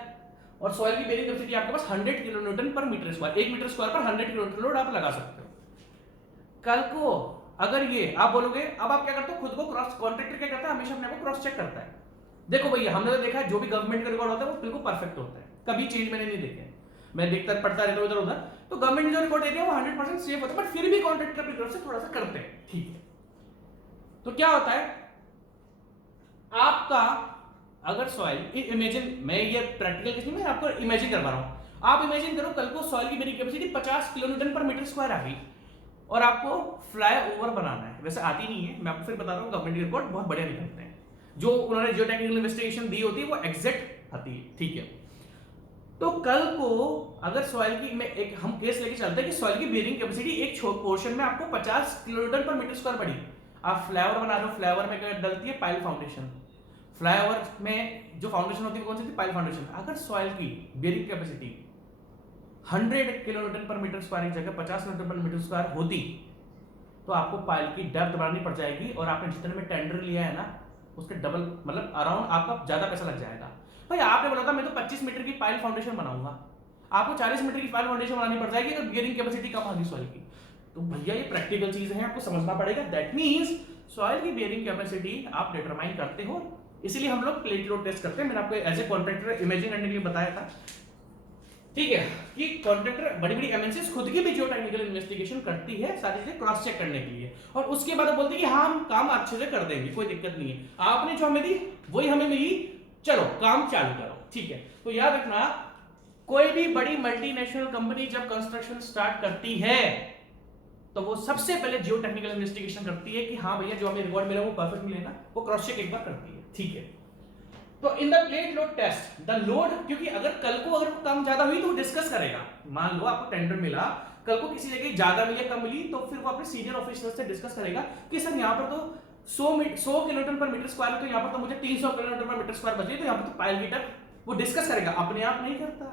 और सॉइल की बेयरिंग कैपेसिटी आपके पास 100 किलोन्यूटन पर मीटर स्क्वायर, 1 मीटर स्क्वायर पर 100 किलोन्यूटन लोड आप लगा सकते हो। कल को अगर ये आप बोलोगे, अब आप क्या करते हो, खुद को क्रॉस, कॉन्ट्रैक्टर क्या करता है, हमेशा अपने को क्रॉस चेक करता है। देखो भैया हमने तो देखा है जो भी गवर्नमेंट का रिकॉर्ड होता है वो बिल्कुल परफेक्ट होता है, कभी चेंज मैंने नहीं देखे, मैं देखता पढ़ता रहता हूं इधर उधर, तो गवर्नमेंट ने जो रिकॉर्ड देती है वो 100% सेफ होता है, बट फिर भी कॉन्ट्रैक्टर अपनी तरफ से थोड़ा सा करते हैं, ठीक है। तो क्या होता है आपका, अगर सॉइल, इमेजिन, मैं ये प्रैक्टिकल केस में आपको इमेजिन करवा रहा हूं, आप इमेजिन करो कल को सॉइल की बेयरिंग कैपेसिटी 50 किलोन्यूटन पर मीटर स्क्वायर आ गई और आपको फ्लाई ओवर बनाना है। वैसे आती नहीं है, मैं आपको फिर बता रहा हूं, गवर्नमेंट के रिकॉर्ड बहुत बढ़िया निकलते हैं, जो उन्होंने जियो टेक्निकल इन्वेस्टिगेशन दी होती है वो एग्जैक्ट आती है, ठीक है। तो कल को अगर सॉइल की, मैं एक हम केस लेके चलते हैं कि सॉइल की बेयरिंग कैपेसिटी एक पोर्शन में आपको 50 किलोमीटर पर मीटर स्क्वायर पड़ी, आप फ्लाईओवर बना रहे हो, फ्लाईओवर में क्या डलती है, पाइल फाउंडेशन, फ्लाईओवर में जो फाउंडेशन होती है कौन सी थी, पाइल फाउंडेशन। अगर सॉइल की बेयरिंग कैपेसिटी 100 किलोमीटर पर मीटर स्क्वायर की जगह 50 किलोमीटर पर मीटर स्क्वायर होती, तो आपको पाइल की डेप्थ बढ़ानी पड़ जाएगी, और आपने जितने में टेंडर लिया है ना उसके डबल, मतलब अराउंड आपका ज्यादा पैसा लग जाएगा। भाई आपने बोला था मैं तो 25 मीटर की पाइल फाउंडेशन बनाऊंगा, आपको 40 मीटर की पाइल फाउंडेशन बनानी पड़ जाएगी अगर बियरिंग कैपेसिटी कम होगी सॉइल की। तो भैया ये प्रैक्टिकल चीज है, आपको समझना पड़ेगा। दैट मींस सॉइल की बियरिंग कैपेसिटी आप डिटरमाइन करते हो, इसलिए हम लोग प्लेट लोड टेस्ट करते हैं। मैंने आपको एज ए कॉन्ट्रैक्टर इमेजिन करने के लिए बताया था, ठीक है, कि कॉन्ट्रैक्टर बड़ी बड़ी एमएनसीज खुद की भी जियो टेक्निकल इन्वेस्टिगेशन करती है सारी चीजें क्रॉस चेक करने के लिए, और उसके बाद बोलती है कि हाँ हम काम अच्छे से कर देंगे, कोई दिक्कत नहीं है, आपने जो हमें दी वही हमें मिली, चलो काम चालू करो, ठीक है। तो याद रखना, कोई भी बड़ी मल्टीनेशनल कंपनी जब कंस्ट्रक्शन स्टार्ट करती है तो वो सबसे पहले जियो टेक्निकल इन्वेस्टिगेशन करती है कि हाँ भैया जो हमें रिकॉर्ड मिला वो परफेक्ट मिले ना, वो क्रॉस चेक एक बार करती है, ठीक है। तो in the plate load test the load, क्योंकि अगर कल को अगर कम ज्यादा हुई तो वो डिस्कस करेगा, मान लो आपको टेंडर मिला, कल को किसी जगह ज्यादा मिली कम मिली, तो फिर वो अपने सीनियर ऑफिसर से डिस्कस करेगा कि सर यहाँ पर तो 100 किलोमीटर पर मीटर स्क्वायर, तो यहाँ पर तो मुझे 300 किलोमीटर पर मीटर स्क्वायर बची, तो यहाँ पर तो पाइल मीटर, वो डिस्कस करेगा, अपने आप नहीं करता,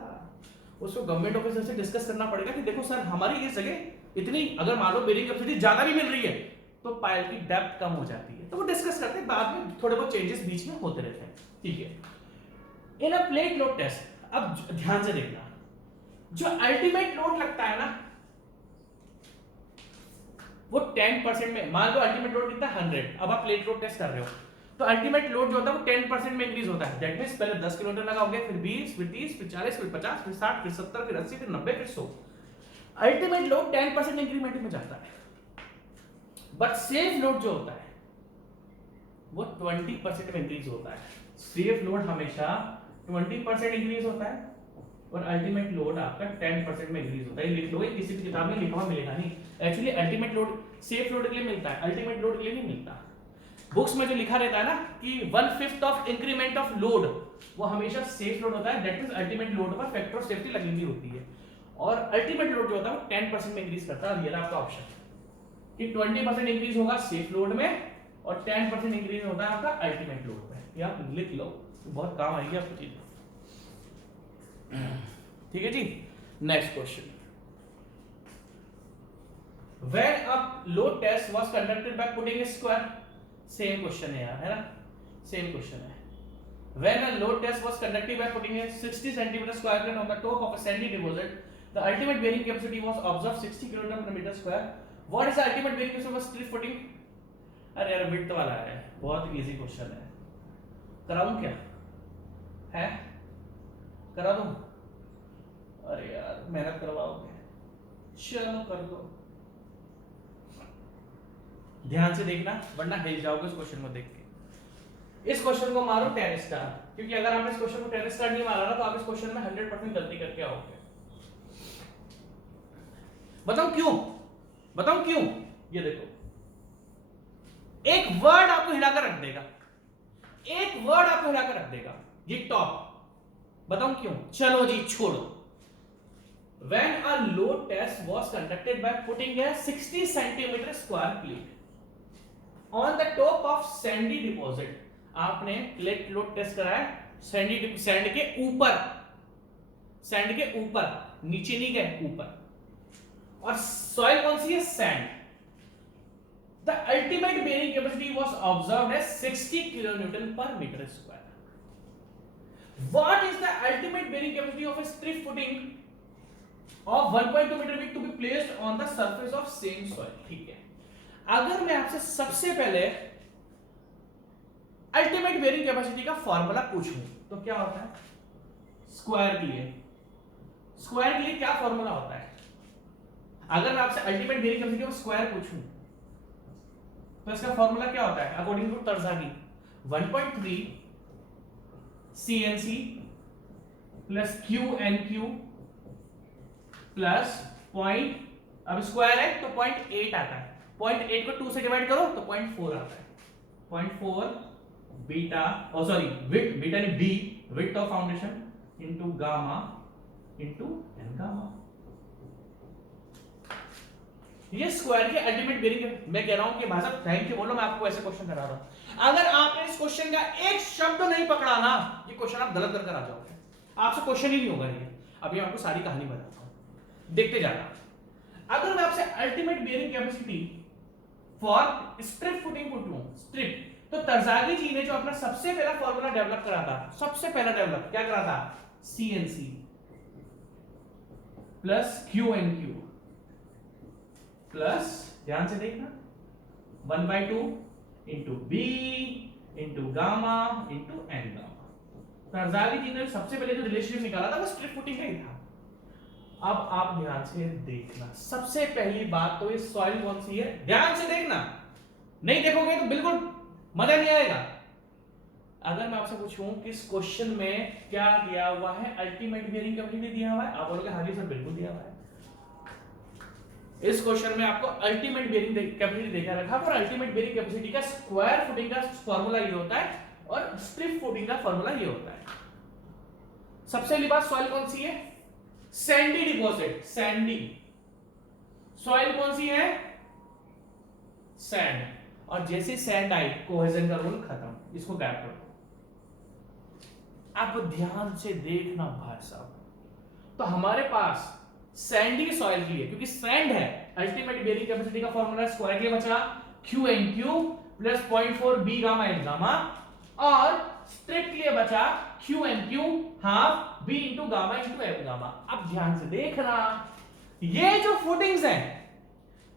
उसको गवर्नमेंट ऑफिसर से डिस्कस करना पड़ेगा कि देखो सर हमारी इस जगह इतनी, अगर मान लो बेयरिंग कैपेसिटी ज्यादा भी मिल रही है तो पाइल की डेप्थ कम हो जाती है, तो वो डिस्कस करते हैं, बाद में थोड़े बहुत चेंजेस बीच में होते रहते हैं, ठीक है। In a plate load test, अब ध्यान से देखना, जो अल्टीमेट लोड लगता है ना, वो 10% में, मान लो अल्टीमेट लोड कितना 100, अब आप प्लेट लोड टेस्ट कर रहे हो तो अल्टीमेट लोड जो होता है वो 10% में इंक्रीज होता है। दैट मींस पहले 10 किलोमीटर लगाओगे, फिर 20, फिर 30, फिर 40, फिर 50, फिर 60, फिर 70, फिर 80, फिर 90, फिर 100। अल्टीमेट लोड 10% इंक्रीमेंट में जाता है। बट सेफ लोड जो होता है वो 20% में इंक्रीज होता है। सेफ लोड हमेशा 20% इंक्रीज होता है और अल्टीमेट लोड आपका 10% में इंक्रीज होता है। लिख लो, किसी भी किताब में लिखा हुआ मिलेगा नहीं। Actually ultimate load safe load के लिए मिलता है, अल्टीमेट लोड के लिए नहीं मिलता। बुक्स में जो लिखा रहता है ना कि 1/5 ऑफ इंक्रीमेंट ऑफ लोड, वो हमेशा सेफ लोड होता है। दैट मींस अल्टीमेट लोड पर फैक्टर ऑफ सेफ्टी लगी हुई होती है और अल्टीमेट लोड जो होता है वो 10% में इंक्रीज करता है। ये रहा आपका ऑप्शन कि 20% इंक्रीज होगा सेफ लोड में और 10% इंक्रीज होता है आपका अल्टीमेट लोड में। ये आप लिख लो, बहुत काम आएगी आपको चीज। ठीक है जी। Next question, when a load test was conducted by putting a square, same question है यार, है ना, सेम क्वेश्चन है। when a load test was conducted by putting a 60 cm square plate on the top of a sandy deposit, the ultimate bearing capacity was observed 60 kg per meter square. What is the ultimate bearing capacity of strip footing? अरे यार विड्थ वाला है, बहुत इजी क्वेश्चन है। कराऊं क्या है, करा दूं? अरे यार मेहनत करवाओगे, चलो कर दो। ध्यान से देखना वरना हिल जाओगे इस क्वेश्चन को देख के। इस क्वेश्चन को मारो 10 स्टार, क्योंकि अगर आपने इस क्वेश्चन को 10 स्टार नहीं मारा ना तो आप इस क्वेश्चन में 100% गलती करके आओगे। बताओ क्यों, बताओ क्यों? ये देखो, एक वर्ड आपको हिलाकर रख देगा, एक वर्ड आपको हिलाकर रख देगा, ये टॉप। बताओ क्यों? चलो जी छोड़ो। When a load test was conducted by putting a 60 cm square plate on the top of sandy deposit, आपने प्लेट लोड टेस्ट कराया सैंड के ऊपर, सैंड के ऊपर, नीचे नहीं गए, ऊपर। और सॉइल कौन सी है? Sand. The ultimate bearing capacity was observed as 60 kilonewton per meter square. What is the ultimate bearing capacity of a strip footing of 1.2 meter width to be placed on the surface of same soil? ठीक है, अगर मैं आपसे सबसे पहले अल्टीमेट बेयरिंग कैपेसिटी का फॉर्मूला पूछूं तो क्या होता है? स्क्वायर के लिए, स्क्वायर के लिए क्या फॉर्मूला होता है? अगर मैं आपसे अल्टीमेट बेयरिंग कैपेसिटी का स्क्वायर पूछूं तो इसका फॉर्मूला क्या होता है according to Terzaghi? 1.3 CNC plus QNQ plus point, अब स्क्वायर है तो 0.8 आता है, 0.8 को 2 से डिवाइड करो तो 0.4 आता है। 0.4 beta, oh sorry width, beta ने B, width of foundation into gamma into N gamma. ये स्क्वायर के अल्टीमेट बेयरिंग। मैं कह रहा हूं कि भाई साहब थैंक यू बोलो, मैं आपको ऐसे क्वेश्चन करा रहा हूं। अगर आपने इस क्वेश्चन का एक शब्द नहीं पकड़ा ना, ये क्वेश्चन आप गलत कर आ जाओगे, आपसे क्वेश्चन ही नहीं होगा ये। अभी मैं आपको सारी कहानी बताता हूं, देखते जाना। अगर मैं आपसे ultimate bearing capacity for strip footing पूछूं, स्ट्रिप, तो तरजागी जी ने जो अपना सबसे पहला फॉर्मूला डेवलप करा था, सबसे पहला डेवलप क्या करा था? CNC प्लस QNQ प्लस, ध्यान से देखना, 1/2 into B into gamma into N gamma. Terzaghi ji ने सबसे पहले जो रिलेशनशिप निकाला था वो स्ट्रिप फुटिंग का ही था। अब आप ध्यान से देखना, सबसे पहली बात तो ये सॉइल कौन सी है, ध्यान से देखना, नहीं देखोगे तो बिल्कुल मजा नहीं आएगा। अगर मैं आपसे पूछूं कि इस क्वेश्चन में क्या दिया हुआ है? अल्टीमेट बेयरिंग कैपेसिटी दिया हुआ है, आप बोलोगे हाँ जी सर बिल्कुल दिया हुआ है। इस क्वेश्चन में आपको अल्टीमेट बेयरिंग कैपेसिटी देखा रखा है और अल्टीमेट बेयरिंग कैपेसिटी का स्क्वायर फुटिंग का फार्मूला ये होता है और स्ट्रिप फुटिंग का फार्मूला ये होता है। सबसे पहली बात, सॉइल कौन सी है? Sandy deposit, Sandy. सॉइल कौन सी है? सैंड। और जैसे सैंड आई, कोहेजन का रूल खत्म, इसको गैप कर दो। आप ध्यान से देखना भाई साहब, तो हमारे पास सैंडी सॉइल की है, क्योंकि सैंड है, अल्टीमेट बेयरिंग कैपेसिटी का फॉर्मूला स्क्वायर के लिए बचा QNQ plus 0.4 B gamma N gamma, और स्ट्रिप के लिए बचा QNQ half B into gamma into F gamma. अब ध्यान से देखना, ये जो फुटिंग्स हैं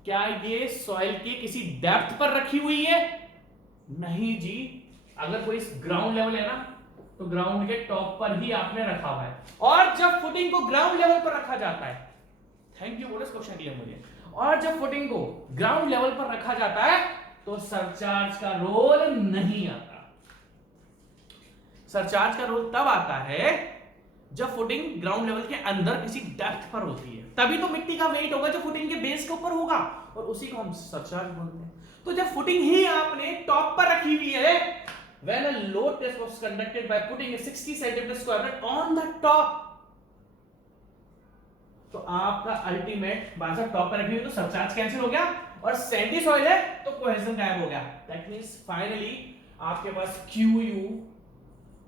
क्या ये सॉइल की किसी डेप्थ पर रखी हुई है? नहीं जी। अगर कोई ग्राउंड लेवल है ना, तो ग्राउंड के टॉप पर ही आपने रखा हुआ है। और जब फुटिंग को ग्राउंड लेवल पर रखा जाता है, थैंक यू बोलो इस क्वेश्चन के लिए मुझे, और जब फुटिंग को ग्राउंड लेवल पर रखा जाता है तो सरचार्ज का रोल नहीं आता। सरचार्ज का रोल तब आता है जब फुटिंग ग्राउंड लेवल के अंदर किसी डेप्थ पर होती है, तभी तो मिट्टी का वेट होगा जो फुटिंग के बेस के ऊपर होगा, और उसी को हम सरचार्ज बोलते हैं। तो जब फुटिंग ही आपने टॉप पर रखी हुई है, when a load test was conducted by putting a 60 cm square on the top, तो आपका अल्टीमेट बाजू टॉप पर रखी हुई तो सरचार्ज कैंसिल हो गया, और सैंडी सॉइल है तो कोहेजन गायब हो गया। दैट मींस फाइनली आपके पास QU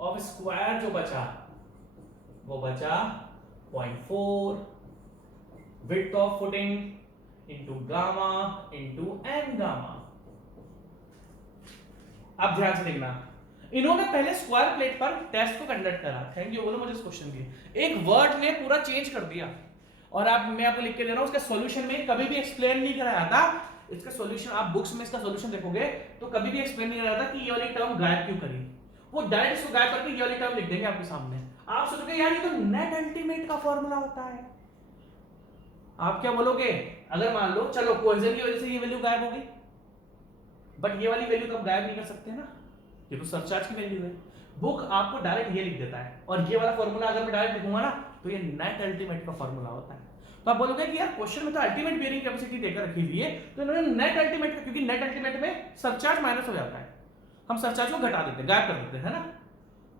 ऑफ स्क्वायर जो बचा वो बचा 0.4 width of footing into gamma into N gamma. अब ध्यान से देखना, इन्होंने पहले स्क्वायर प्लेट पर टेस्ट को कंडक्ट करा, थैंक यू बोलो मुझे इस क्वेश्चन की, एक वर्ड ने पूरा चेंज कर दिया, और आप मैं आपको लिख के दे रहा हूं, उसका सॉल्यूशन में कभी भी एक्सप्लेन नहीं कराया था। इसका सॉल्यूशन आप बुक्स में इसका सॉल्यूशन देखोगे तो कभी भी एक्सप्लेन नहीं कराया था कि ये वाली टर्म गायब क्यों करी, वो डायरेक्ट इसको गायब करके ये वाली टर्म लिख देंगे आपके सामने। आप सोचोगे यार ये तो नेट अल्टीमेट का फॉर्मूला होता है, आप क्या बोलोगे? अगर मान लो चलो कोहेजन की वजह से ये वैल्यू गायब हो गई, बट ये वाली वैल्यू तो आप गायब नहीं कर सकते ना, ये तो सरचार्ज की वैल्यू है। बुक आपको डायरेक्ट ये लिख देता है, और ये वाला फॉर्मूला अगर मैं डायरेक्ट लिखूंगा ना तो ये नेट अल्टीमेट का फॉर्मूला होता है। तो आप बोलोगे कि यार क्वेश्चन में तो अल्टीमेट बेयरिंग कैपेसिटी देकर रखी हुई है, तो इन्होंने नेट अल्टीमेट का, क्योंकि नेट अल्टीमेट में सरचार्ज माइनस हो जाता है, हम सरचार्ज को घटा देते हैं, गायब कर देते हैं, है ना।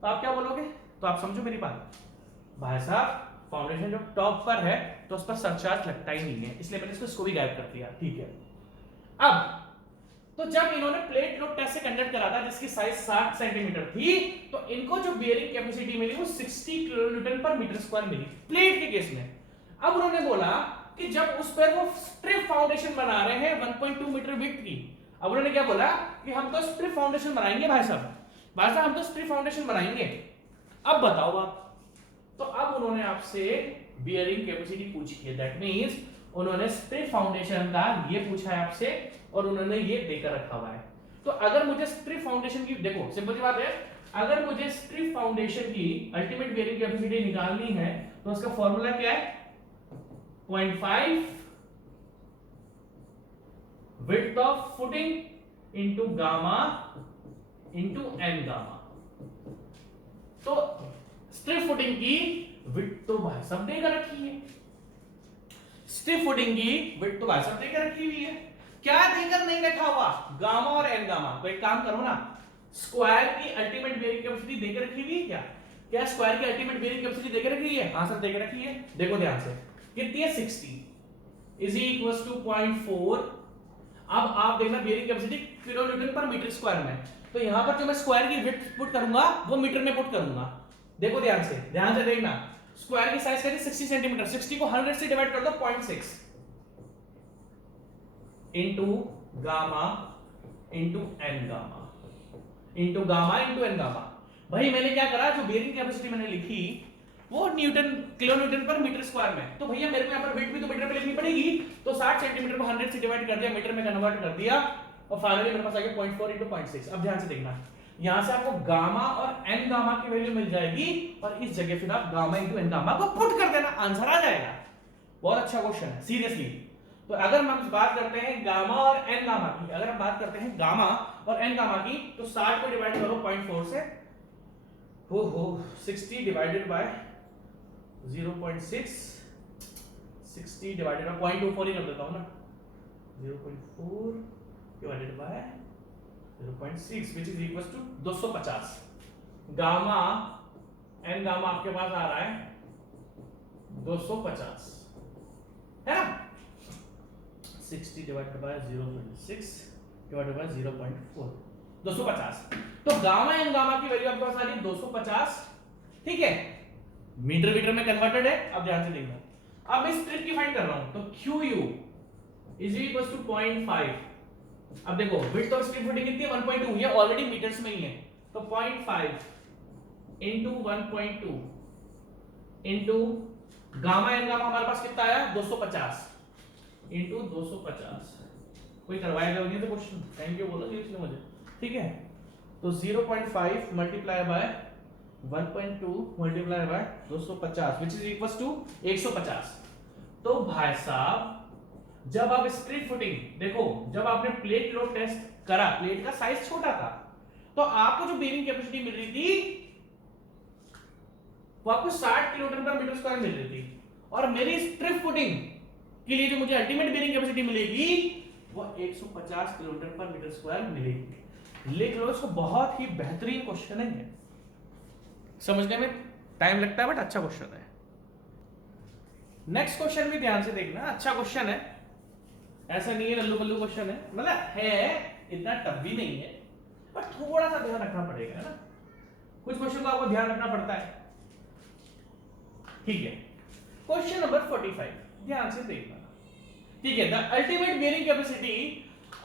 तो आप क्या बोलोगे? तो आप समझो मेरी बात, भाई साहब फाउंडेशन जो टॉप पर है तो उस पर सरचार्ज लगता ही नहीं है, इसलिए मैंने इसको भी गायब कर दिया, ठीक है। अब तो जब इन्होंने प्लेट लोड टेस्ट से कंडक्ट करा था जिसकी साइज 60 सेंटीमीटर थी, तो इनको जो बेयरिंग कैपेसिटी मिली वो 60 किलोन्यूटन पर मीटर स्क्वायर मिली प्लेट के केस में। अब उन्होंने बोला कि जब उस पर वो स्ट्रिप फाउंडेशन बना रहे हैं 1.2 मीटर विड्थ की, अब उन्होंने क्या बोला कि हम तो स्ट्रिप फाउंडेशन बनाएंगे भाई साहब हम तो स्ट्रिप फाउंडेशन बनाएंगे। अब बताओ आप, तो अब उन्होंने आपसे बेयरिंग कैपेसिटी पूछी है, दैट मींस उन्होंने स्ट्रिप फाउंडेशन का ये पूछा है आपसे, और उन्होंने ये देकर रखा हुआ है। तो अगर मुझे स्ट्रिप फाउंडेशन की, देखो सिंपल सी बात है, अगर मुझे स्ट्रिप फाउंडेशन की अल्टीमेट बेयरिंग कैपेसिटी निकालनी है तो उसका फॉर्मूला क्या है? 0.5 width of footing into gamma into n gamma। तो स्ट्रिप फुटिंग की विड्थ तो भाई सब देकर रखी है, स्ट्रिप फुटिंग की विड्थ तो भाई सब देकर रखी हुई है, क्या देकर नहीं रखा हुआ? गामा और एन गामा। तो एक काम करो ना, स्क्वायर की अल्टीमेट बेयरिंग कैपेसिटी देकर रखी हुई है क्या? क्या स्क्वायर की अल्टीमेट बेयरिंग कैपेसिटी देकर रखी है? हां सर देकर रखी है। देखो ध्यान से, कितनी है? 60 इज इक्वल्स टू 0.4। अब आप देखना बेयरिंग कैपेसिटी किलोन्यूटन पर मीटर स्क्वायर में, तो यहां पर जो मैं स्क्वायर की विड्थ पुट करूंगा वो मीटर में पुट करूंगा। देखो ध्यान से देखना, स्क्वायर की साइज कहते हैं 60 सेंटीमीटर, 60 को 100 से डिवाइड कर दो 0.6 into gamma into N gamma into gamma into N gamma. भाई मैंने क्या करा, जो बेयरिंग कैपेसिटी मैंने लिखी वो न्यूटन किलो न्यूटन पर मीटर स्क्वायर में, तो भैया मेरे को यहाँ पर वेट भी तो मीटर में लिखनी पड़ेगी, तो 60 सेंटीमीटर को 100 से डिवाइड कर दिया, मीटर में कन्वर्ट कर दिया, और फाइनली मेरे पास आ गया 0.4 इंटू 0.6। अब ध्यान से देखना, यहां से आपको गामा और एन गामा की वैल्यू मिल जाएगी, और इस जगह फिर आप गामा इंटू एन गामा को पुट कर देना, आंसर आ जाएगा। बहुत अच्छा क्वेश्चन है सीरियसली। तो अगर हम बात करते हैं गामा और एन गामा की, अगर हम बात करते हैं गामा और एन गामा की, तो 60 को डिवाइड करो 0.4 से, हो 60 डिवाइडेड बाय 0.6, 60 डिवाइडेड बाय 0.24 ही कर देता हूं ना, 0.4 divided by 0.6 which is equals to 250। Gamma N gamma आपके पास आ रहा है 250, है ना। 60 डिवाइडेड बाय 0.6 डिवाइडेड बाय 0.4, 250। तो गामा एन गामा की वैल्यू आपके पास आ रही है 250, ठीक है, मीटर मीटर में कन्वर्टेड है। अब ध्यान से देखना, अब मैं स्ट्रिप की फाइंड कर रहा हूं, तो QU इज इक्वल टू 0.5। अब देखो विड्थ ऑफ स्ट्रिप फुटिंग कितनी है? 1.2, ये ऑलरेडी मीटर्स में ही है, तो 0.5 into 1.2 into gamma N gamma हमारे पास कितना आया? 250। इंटू 250। कोई करवाएगा नहीं तो क्वेश्चन, थैंक यू बोलो इसलिए मुझे, ठीक है। तो 0.5 multiply by 1.2 multiply by 250 which is equals to 150। तो भाई साहब जब आप स्प्लिट फुटिंग, देखो जब आपने प्लेट लोड टेस्ट करा, प्लेट का साइज छोटा था, तो आपको जो बेरिंग कैपेसिटी मिल रही थी वो आपको 60 किलोन्यूटन पर मीटर स्क्वायर मिल रही थी, और मेरी स्ट्रिप फुटिंग के लिए जो मुझे अल्टीमेट बेरिंग कैपेसिटी मिलेगी वो 150 किलोमीटर पर मीटर स्क्वायर मिलेगी। लिख लो इसको, बहुत ही बेहतरीन क्वेश्चन है, समझने में टाइम लगता है बट अच्छा क्वेश्चन है। नेक्स्ट क्वेश्चन भी ध्यान से देखना, अच्छा क्वेश्चन है, ऐसा नहीं है लल्लू पल्लू क्वेश्चन है, मतलब है इतना टफ भी नहीं है, पर थोड़ा सा ध्यान रखना पड़ेगा, है ना। कुछ क्वेश्चन को आपको ध्यान रखना पड़ता है, ठीक है। क्वेश्चन नंबर 45 ध्यान से देखना, ठीक है। The ultimate bearing capacity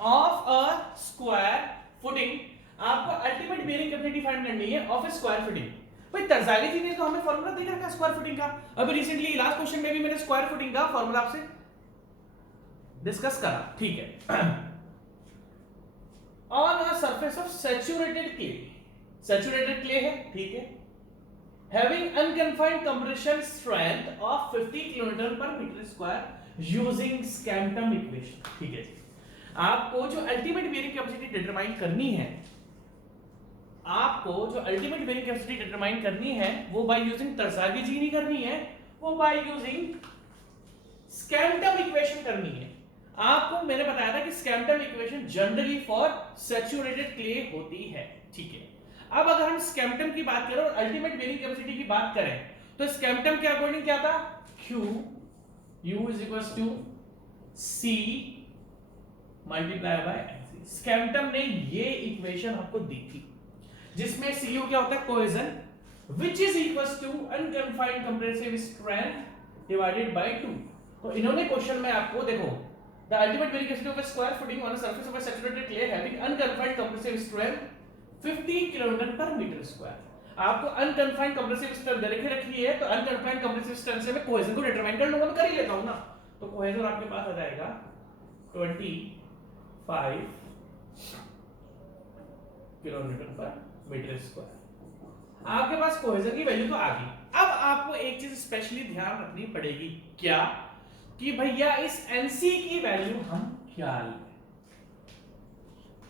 of a square footing, आपको अल्टीमेट बेरिंग कैपेसिटी फाइंड करनी है ऑफ ए स्क्वायर फुटिंग। भाई तरजाली जी ने तो हमें फॉर्मूला दे रखा है स्क्वायर फुटिंग का, अभी रिसेंटली लास्ट क्वेश्चन में भी मैंने स्क्वायर फुटिंग का फॉर्मूला आपसे डिस्कस करा, ठीक है। On a surface of saturated clay, saturated clay है, ठीक है, having unconfined compression strength of 50 kilometre पर मीटर स्क्वायर यूजिंग स्कैम्पटम इक्वेशन, ठीक है। आपको जो अल्टीमेट बेरिंग कैपेसिटी डिटरमाइन करनी है, आपको जो अल्टीमेट बेरिंग कैपेसिटी डिटरमाइन करनी है वो बाय यूजिंग तरसागी जी नहीं करनी है, वो बाय यूजिंग स्कैम्पटम इक्वेशन करनी है। आपको मैंने बताया था कि Skempton equation generally for saturated clay होती है, ठीक है। अब अगर हम स्कैम्पटम की बात करें और अल्टीमेट बेरिंग कैपेसिटी की बात करें, तो स्कैम्पटम के अकॉर्डिंग क्या था, Q U is equals to C multiply by MC। Skempton ने ये इक्वेशन आपको दी थी, जिसमें Cu क्या होता है, cohesion, which is equals to unconfined compressive strength divided by 2। तो इन्होंने क्वेश्चन में आपको देखो, the ultimate bearing capacity of a square footing on a surface of a saturated clay having unconfined compressive strength 50 kilometre पर मीटर स्क्वायर। आपको अनकन्फाइंड कंप्रेसिव स्ट्रेंथ दे रखी है, तो अनकन्फाइंड कंप्रेसिव स्ट्रेंथ से मैं कोहेजन को डिटरमाइन कर लूंगा, मैं कर ही लेता हूं ना। तो कोहेजन आपके पास आ जाएगा 25 किलोमीटर पर मीटर स्क्वायर। आपके पास कोहेजन की वैल्यू तो आ गई। अब आपको एक चीज स्पेशली ध्यान रखनी पड़ेगी, क्या, कि भैया इस एनसी की वैल्यू हम क्या लें।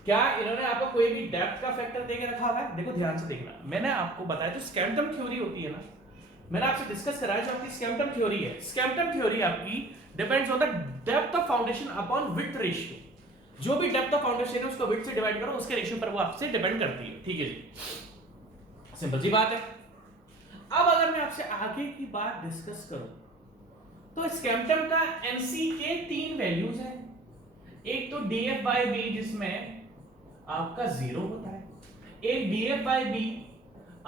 क्या इन्होंने आपको कोई भी डेप्थ का फैक्टर देके रखा हुआ है? देखो ध्यान से देखना, मैंने आपको बताया जो स्कैम्पटम थ्योरी होती है ना, मैंने आपसे डिस्कस कराया जो आपकी स्कैम्पटम थ्योरी है, स्कैम्पटम थ्योरी आपकी depends on the depth of foundation upon width ratio. जो भी डेप्थ ऑफ फाउंडेशन है उसको विड्थ से डिवाइड करो, उसके रेशियो पर वो आपसे डिपेंड करती है, ठीक है जी, सिंपल सी बात है। अब अगर मैं आपसे आगे की बात डिस्कस करूं, तो स्कैम्पटम का एनसी के 3 वैल्यूज हैं। एक तो डीएफ बाय बी जिसमें आपका 0 होता है, एक डीएफ बाय बी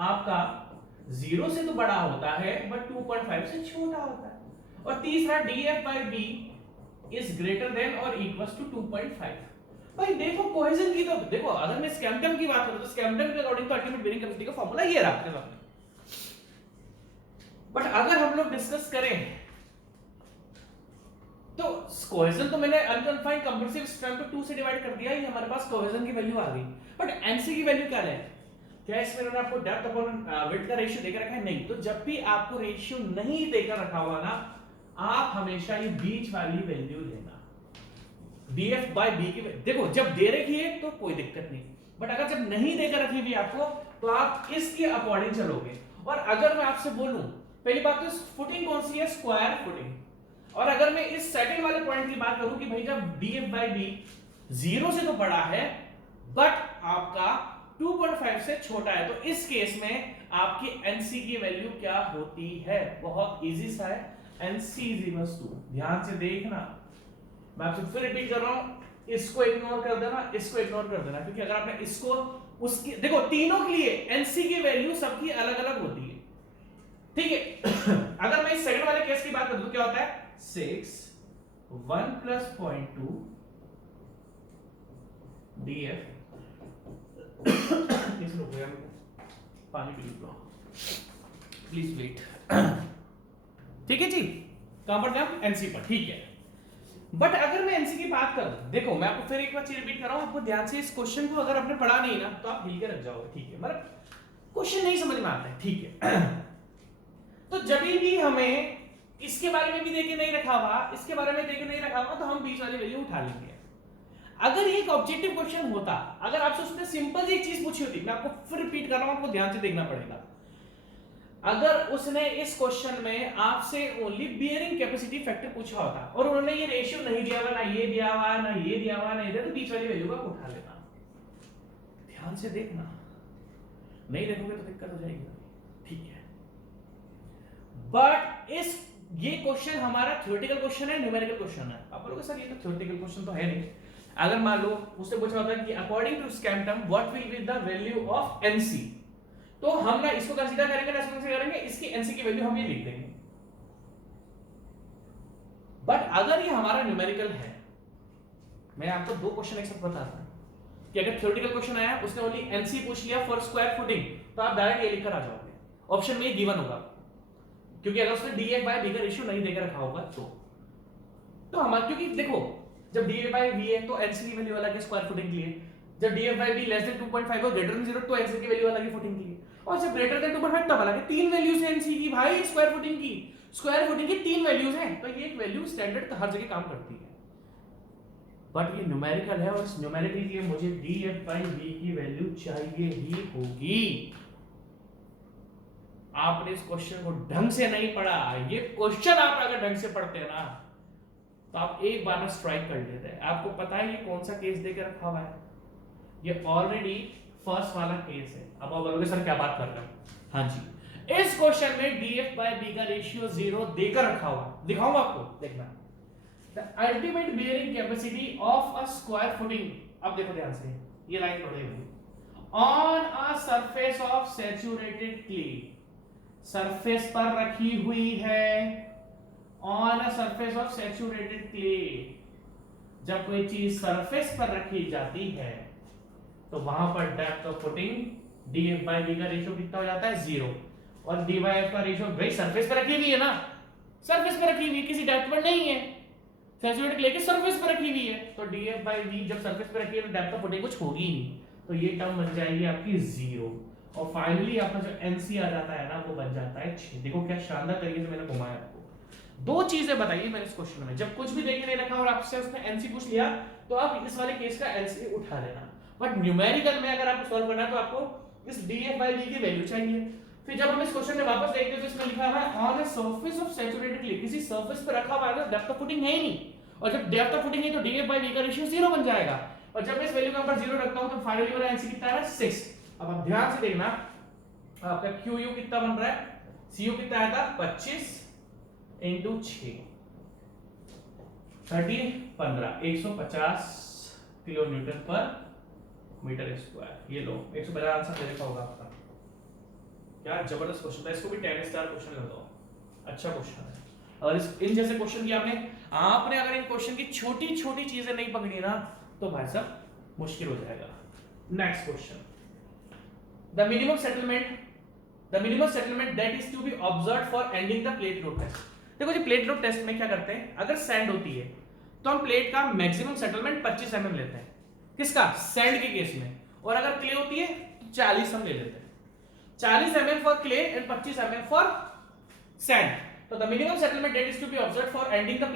आपका 0 से तो बड़ा होता है बट 2.5 से छोटा होता है, और तीसरा DF by B is greater than और इक्वल्स टू 2.5। भाई देखो कोहेजन की तो देखो, अगर मैं स्कैम्पटम की बात करूं तो स्कैम्पटम के अकॉर्डिंग तो अल्टीमेट बेरिंग कैपेसिटी का फार्मूला ये रहा आपके सामने, बट अगर हम लोग डिस्कस करें तो कोहेजन तो मैंने अनकन्फाइंड कंप्रेसिव स्ट्रेंथ को 2 से डिवाइड कर दिया, ये हमारे पास कोहेजन की वैल्यू आ गई, बट एनसी की वैल्यू क्या है? क्या इसमें उन्होंने आपको डेप्थ अपॉन विड्थ का रेशियो देकर रखा है? नहीं। तो जब भी आपको रेशियो नहीं देकर रखा हुआ ना, आप हमेशा ये बीच वाली वैल्यू लेना, df by b की। देखो जब दे रखी है तो कोई दिक्कत नहीं, बट अगर जब नहीं देकर रखी हुई आपको, तो आप इसके अकॉर्डिंग चलोगे। और अगर मैं आपसे बोलूं, पहली बात तो फुटिंग कौन सी है, स्क्वायर फुटिंग, और अगर मैं इस सेकंड वाले पॉइंट की बात करूं कि भाई जब df by b 0 से तो बड़ा है बट आपका 2.5 से छोटा है, तो इस केस में आपकी NC की वैल्यू क्या होती है? बहुत इजी सा है, NC is equals to, ध्यान से देखना, मैं आपसे फिर रिपीट कर रहा हूं, इसको इग्नोर कर देना, इसको इग्नोर कर देना, क्योंकि अगर आपने इसको उसकी, देखो तीनों के लिए NC की वैल्यू सबकी अलग अलग होती है, ठीक है। अगर मैं इस सेकंड वाले केस की बात करूं तो क्या होता है, 6 1 plus 0.2 df इस रुक गया, पानी पी लो प्लीज वेट, ठीक है जी। कहां पर थे हम? एनसी पर, ठीक है। बट अगर मैं एनसी की बात करूं, देखो मैं आपको फिर एक बार चीज रिपीट कर रहा हूं, आपको ध्यान से इस क्वेश्चन को अगर आपने पढ़ा नहीं ना तो आप हिल के रख जाओगे, ठीक है, मतलब क्वेश्चन नहीं समझ में आता है, ठीक है। तो जब भी हमें इसके बारे में भी देके नहीं रखा हुआ, इसके बारे में देके नहीं रखा हुआ, तो हम बीच वाली वैल्यू उठा लेंगे। अगर ये एक ऑब्जेक्टिव क्वेश्चन होता, अगर आपसे उसने सिंपल सी एक चीज पूछी होती, मैं आपको फिर रिपीट कर रहा हूं, आपको ध्यान से देखना पड़ेगा। अगर उसने इस क्वेश्चन में आपसे ओनली बियरिंग कैपेसिटी फैक्टर पूछा होता और उन्होंने ये रेशियो नहीं दिया हुआ, ना ये दिया हुआ, ना ये दिया हुआ, ना इधर, तो बीच वाली वैल्यू का उठा लेना। ध्यान से देखना, नहीं देखोगे तो दिक्कत हो जाएगी, ठीक है। बट इस ये क्वेश्चन हमारा थ्योरेटिकल क्वेश्चन है, न्यूमेरिकल क्वेश्चन है। आप बोलोगे सर ये तो थ्योरेटिकल क्वेश्चन तो है नहीं। अगर मान लो उससे पूछा होता है कि according to Skempton what will be the value of NC, तो हम ना इसको कंसीडर करेंगे, ना इसको कंसीडर करेंगे, इसकी एनसी की वैल्यू हम ये लिख देंगे। बट अगर ये हमारा न्यूमेरिकल है, मैं आपको दो क्वेश्चन एक साथ बताता हूं कि अगर थ्योरेटिकल क्वेश्चन आया, उसने ओनली एनसी पूछ लिया फॉर स्क्वायर फुटिंग, तो आप डायरेक्ट ये लिखकर आ जाओगे, ऑप्शन में ये गिवन होगा, क्योंकि अगर उसने डीएफ बाय बी का रेशियो नहीं देकर रखा होगा तो हमारा, क्योंकि देखो जब डीएफ बाय बी है तो एनसी की वैल्यू अलग है स्क्वायर फुटिंग के लिए, जब DF by B less than 2.5 और ग्रेटर देन 0 तो एनसी की वैल्यू अलग है फुटिंग के लिए, और जब ग्रेटर देन 2.5 तब अलग है। तीन वैल्यूज है एनसी की भाई, स्क्वायर फुटिंग की तीन वैल्यूज हैं, तो ये एक वैल्यू स्टैंडर्ड हर जगह काम करती है। बट ये न्यूमेरिकल है और इस न्यूमेरिकल के लिए मुझे डीएफ बाय बी की वैल्यू चाहिए ही होगी। आपने इस क्वेश्चन को ढंग से नहीं पढ़ा, ये क्वेश्चन आप अगर ढंग से पढ़ते हैं ना तो आप एक बार में स्ट्राइक कर लेते हैं। आपको पता है ये कौन सा केस देकर रखा हुआ है, ये ऑलरेडी फर्स्ट वाला केस है। अब आप बोलोगे सर क्या बात कर रहे हैं, हाँ जी, इस क्वेश्चन में डीएफ बाय बी का रेशियो 0 देकर रखा हुआ, दिखाऊंगा आपको, देखना। The ultimate bearing capacity of a square footing, अब देखो ध्यान से, ये लाइन पढ़ रही on a surface of saturated clay, surface पर रखी हुई है, on a surface of saturated clay. जब कोई चीज सरफेस पर रखी जाती है तो वहां पर depth of footing DF by B का रेशियो कितना हो जाता है 0, और डी बाय एफ का रेशियो भाई सरफेस पर रखी हुई है ना, सरफेस पर रखी हुई, किसी डेप्थ पर नहीं है, सैचुरेटेड क्ले के सरफेस पर रखी हुई है, तो डीएफ बाय बी जब सरफेस पर रखी है तो डेप्थ ऑफ फुटिंग कुछ होगी ही नहीं, तो ये टर्म बन जाएगी आपकी 0, और फाइनली आपका जो एनसी आ जाता है ना वो बन जाता है 6। देखो क्या शानदार तरीके से मैंने घुमाया आपको। दो चीजें बताइए मैंने इस क्वेश्चन में, जब कुछ भी देखे नहीं रखा और आपसे उसने एनसी पूछ लिया तो आप इस वाले केस का एनसी उठा लेना। बट न्यूमेरिकल में अगर आपको सॉल्व करना है तो आपको इस डीएफ बाय डी की वैल्यू चाहिए। फिर जब हम इस क्वेश्चन में वापस देखते हैं तो इसमें लिखा हुआ है on a surface of saturated clay, किसी सरफेस पर रखा हुआ है, डेप्थ ऑफ फुटिंग है ही नहीं, और जब डेप्थ ऑफ फुटिंग है तो डीएफ बाय डी का रेशियो 0 बन जाएगा, और जब मैं इस वैल्यू का ऊपर 0 रखता हूं तो फाइनली मेरा एनसी कितना है 6। अब आप ध्यान से देखना आपका क्यू कितना बन रहा है, सीयू कितना आया था 25 इंटू 6 15 150 किलो न्यूटन पर मीटर स्क्वायर। ये लो 150 आंसर दे रखा होगा आपका। क्या जबरदस्त क्वेश्चन था, इसको भी 10 स्टार क्वेश्चन कर दो, अच्छा क्वेश्चन है। और इस इन जैसे क्वेश्चन की आपने अगर इन क्वेश्चन की छोटी छोटी चीजें नहीं पकड़ी ना तो भाई साहब मुश्किल हो जाएगा। Next question, the minimum settlement that is to be observed for ending the plate load test. देखो जी प्लेट लोड टेस्ट में क्या करते हैं, अगर सैंड होती है तो हम प्लेट का मैक्सिमम सेटलमेंट 25 mm लेते हैं, किसका, सैंड के केस में, और अगर क्ले होती है तो 40 हम ले लेते हैं, 40 mm for clay and 25 mm for sand. तो the minimum settlement that is to be observed for ending the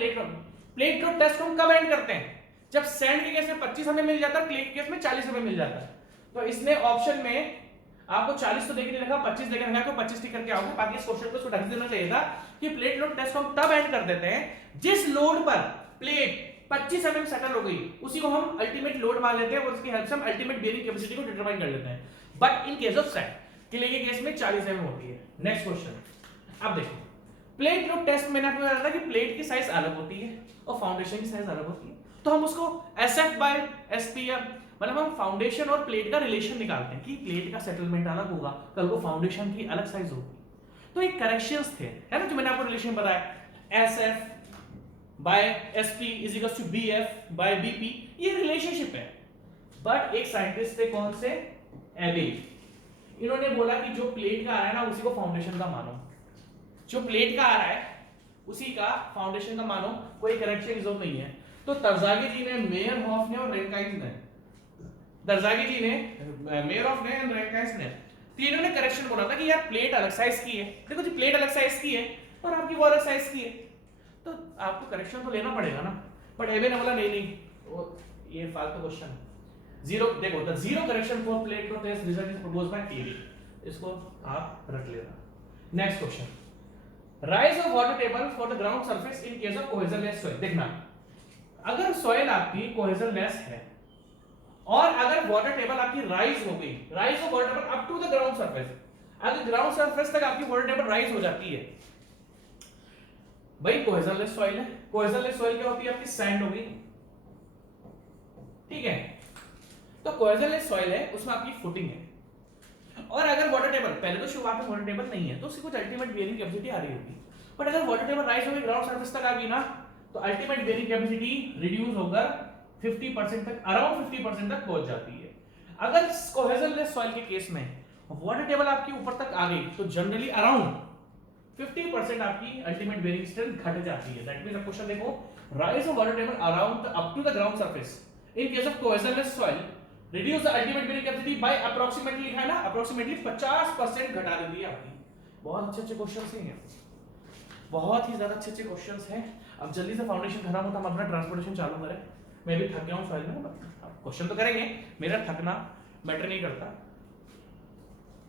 plate load test को हम कब एंड करते हैं, जब सैंड के केस में 25 mm मिल जाता है, क्ले के केस में 40 mm मिल जाता है। तो इसने ऑप्शन में आपको 40 तो देख नहीं रखा, 25 देख रखा, तो 25 टिक करके आओगे, बाकी इस क्वेश्चन को उसको ढक देना चाहिए था कि प्लेट लोड टेस्ट को हम तब एंड कर देते हैं जिस लोड पर प्लेट 25 mm सेटल हो गई, उसी को हम अल्टीमेट लोड मान लेते हैं और उसकी हेल्प से हम अल्टीमेट बेयरिंग कैपेसिटी को डिटरमाइन कर लेते हैं। But in case of sand clay के केस में 40 mm होती है। नेक्स्ट क्वेश्चन, अब देखो प्लेट लोड टेस्ट में आपको बताया था कि प्लेट की साइज अलग होती है और फाउंडेशन की साइज अलग होती है, तो हम उसको SF बाय SP, मतलब हम फाउंडेशन और प्लेट का रिलेशन निकालते हैं कि प्लेट का सेटलमेंट अलग होगा, कल को फाउंडेशन की अलग साइज होगी। तो एक करेक्शंस थे, है ना, जो मैंने आपको रिलेशन बताया, SF by SP is equal to BF by BP, ये रिलेशनशिप है। बट एक साइंटिस्ट थे, कौन से, एबे, इन्होंने बोला कि जो प्लेट का आ रहा है ना उसी को फाउंडेशन का मानो, जो प्लेट का आ रहा है उसी का फाउंडेशन का मानो, कोई करेक्शन जरूरत नहीं है। तो तरजागी जी ने, मेयरहोफ ने और रैंकाइज ने, तरजागी जी ने, मेयरहोफ ने एंड रैंकाइज ने, तीनों ने करेक्शन बोला था कि यार प्लेट अलग साइज की है, देखो जी प्लेट अलग साइज की है और आपकी वो अलग साइज की है, तो आपको करेक्शन तो लेना पड़ेगा ना। बट एबे ने बोला नहीं नहीं, वो ये फालतू क्वेश्चन, जीरो, देखो the zero correction for plate नो test result is proposed by TV, इसको आप रख लेना। Next question, rise of water table for the ground surface in case of cohesionless soil. देखना, अगर सॉइल आपकी कोहेजनलेस है और अगर वाटर टेबल आपकी राइज हो गई, rise of water table up to the ground surface, अगर ग्राउंड सरफेस तक आपकी वाटर टेबल राइज हो जाती है, भाई कोहेजनलेस सॉइल है। कोहेजनलेस सॉइल क्या होती है? आपकी सैंड होगी, ठीक है। तो कोहेजनलेस सॉइल है, उसमें आपकी फुटिंग है, और अगर वाटर टेबल, पहले तो शुरुआत में वाटर टेबल नहीं है तो उसकी कुछ अल्टीमेट बेयरिंग कैपेसिटी आ रही होगी, बट अगर वाटर टेबल राइज होकर ग्राउंड सरफेस तक आ गई ना, तो अल्टीमेट बेयरिंग कैपेसिटी रिड्यूस होकर 50% तक, अराउंड 50% तक पहुंच जाती है। अगर कोहेजनलेस सॉइल के केस में वाटर टेबल आपकी ऊपर तक आ गई तो जनरली अराउंड 50% आपकी अल्टीमेट बेयरिंग स्ट्रेंथ घट जाती है। दैट मींस क्वेश्चन देखो, rise of water table around up to the ground surface in case of cohesionless soil reduce the ultimate bearing capacity by approximately, लिखा है ना, अप्रोक्सीमेटली 50% घटा देती है आपकी। बहुत अच्छे अच्छे क्वेश्चंस हैं, बहुत ही ज्यादा अच्छे अच्छे क्वेश्चंस हैं। अब जल्दी से फाउंडेशन खत्म हो तो हम अपना ट्रांसपोर्टेशन चालू करें। मैं भी थक गया हूं सॉइल में, क्वेश्चन तो करेंगे, मेरा थकना मैटर नहीं करता।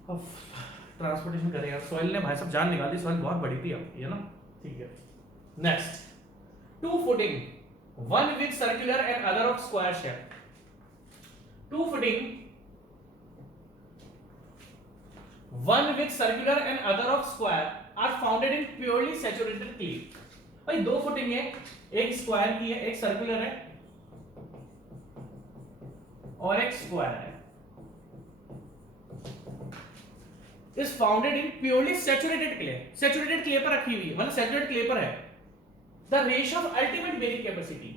अब ट्रांसपोर्टेशन करेगा, सॉइल ने भाई सब जान निकाली, सॉइल बहुत बड़ी थी आपकी, है ना, ठीक है। Next, two footing, one with circular and other of square shape. Two footing, one with circular and other of square are founded in purely saturated clay। भाई दो फुटिंग है, एक स्क्वायर की है, एक सर्कुलर है और एक स्क्वायर है, is founded in purely saturated clay, saturated clay पर रखी हुई है, मतलब सैचुरेटेड क्ले पर है। The ratio of ultimate bearing capacity,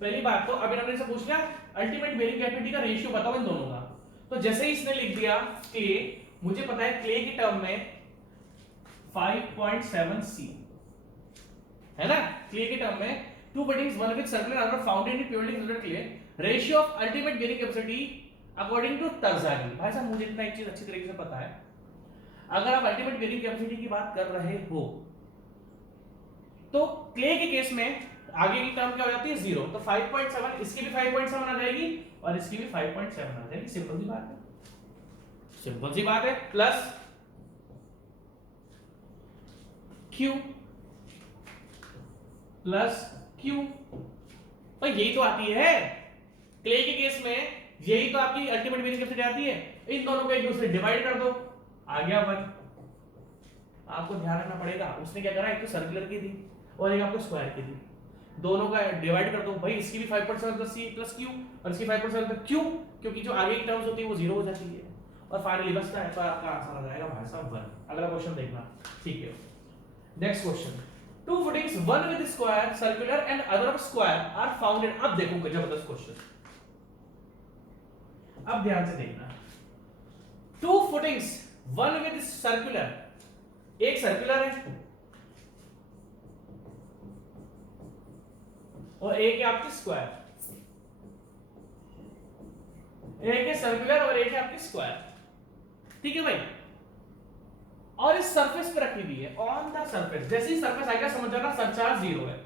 पहली बात तो अभी हमने से पूछ लिया अल्टीमेट बेयरिंग कैपेसिटी का रेशियो बताओ इन दोनों का, तो जैसे ही इसने लिख दिया क्ले, मुझे पता है क्ले की टर्म में 5.7 C है ना, क्ले की टर्म में two footings, one with circular other founded in purely saturated clay, ratio of ultimate bearing capacity according to Terzaghi. भाई साहब मुझे इतना एक चीज अच्छी तरीके से पता है, अगर आप अल्टीमेट बेयरिंग कैपेसिटी की बात कर रहे हो तो क्ले के केस में आगे की टर्म क्या हो जाती है 0, तो 5.7, इसकी भी 5.7 आ जाएगी और इसकी भी 5.7 आ जाएगी। सिंपल सी बात है, सिंपल सी बात है। प्लस Q प्लस Q, तो यही तो आती है क्ले के केस में, यही तो आपकी अल्टीमेट बेयरिंग कैपेसिटी आती है। इन दोनों को एक दूसरे डिवाइड कर दो, आ गया 1। आपको ध्यान रखना पड़ेगा, उसने क्या करा, एक तो सर्कुलर की थी और एक आपको स्क्वायर की थी, दोनों का डिवाइड कर दो भाई, इसकी भी 5.7 प्लस C प्लस Q और इसकी 5.7 प्लस Q, क्योंकि जो आगे की टर्म्स होती है वो 0 हो जाती है और फाइनली बचता है, तो आपका आंसर आ जाएगा भाई साहब 1। अगला क्वेश्चन देखना, ठीक है। Next question, two footings, one with square, circular and other of square are founded. अब देखो जबरदस्त क्वेश्चन, अब ध्यान से देखना, two footings, one with circular, एक सर्कुलर है और एक है आपकी स्क्वायर, एक है सर्कुलर और एक है आपकी स्क्वायर, ठीक है भाई, और इस सरफेस पे रखी हुई है, ऑन द सरफेस। जैसे ही सरफेस आएगा समझ जाना सरचार्ज 0 है।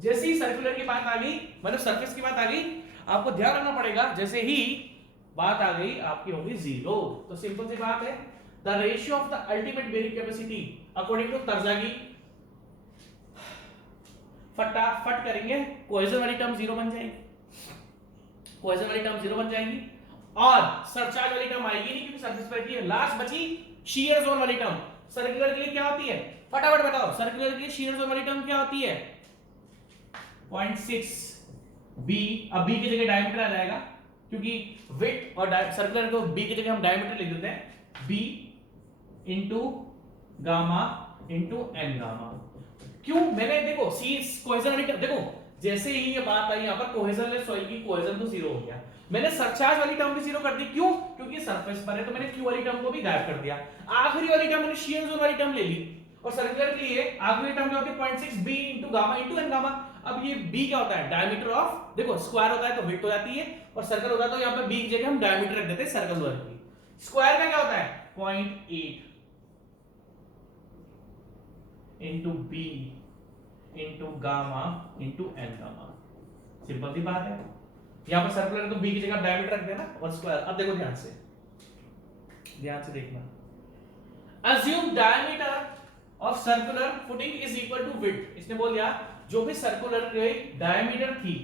जैसे ही सर्कुलर की बात आ गई, मतलब सरफेस की बात आ गई, आपको ध्यान रखना पड़ेगा, जैसे ही बात आ गई आपकी होगी 0। तो सिंपल सी बात है, the ratio of the ultimate bearing capacity according to Terzaghi, फटाफट करेंगे, कोहेजन वाली टर्म 0 बन जाएगी, कोहेजन वाली टर्म 0 बन जाएगी और सरचार्ज वाली टर्म आएगी नहीं क्योंकि सरफेस पर रखी है। लास्ट बची शियर जोन वाली टर्म। सर्कुलर के लिए क्या होती है, फटाफट बताओ, सर्कुलर के लिए शियर जोन वाली टर्म क्या होती है 0.6 B। अब B की जगह डायमीटर आ जाएगा क्योंकि विड्थ और सर्कुलर को B की जगह हम डायमीटर लिख देते हैं, B into gamma into N gamma. क्यों, मैंने देखो सी कोहेजन वाली टर्म, देखो जैसे ही ये बात आई यहाँ पर कोहेजनलेस सॉइल की, कोहेजन तो 0 हो गया, मैंने सरचार्ज वाली टर्म भी 0 कर दी। क्यों, क्योंकि सरफेस पर है, तो मैंने Q वाली टर्म को भी गायब कर दिया। आखिरी वाली टर्म मैंने शियर जोन वाली टर्म ले ली और सर्कुलर के लिए आखिरी टर्म क्या होती है 0.6 B into gamma into N gamma. अब ये b क्या होता है, डायमीटर ऑफ, देखो स्क्वायर होता है तो विड्थ हो जाती है, और सर्कल होता है तो यहाँ पे b की जगह हम डायमीटर रख देते हैं सर्कल वर्ग की। स्क्वायर का क्या होता है 0.8 into B into gamma into N gamma, simple सी बात है। यहां पर सर्कुलर है तो बी की जगह डायमीटर रख देना और स्क्वायर। अब देखो ध्यान से देखना, assume diameter of circular footing is equal to width। इसने बोल दिया जो भी सर्कुलर की डायमीटर थी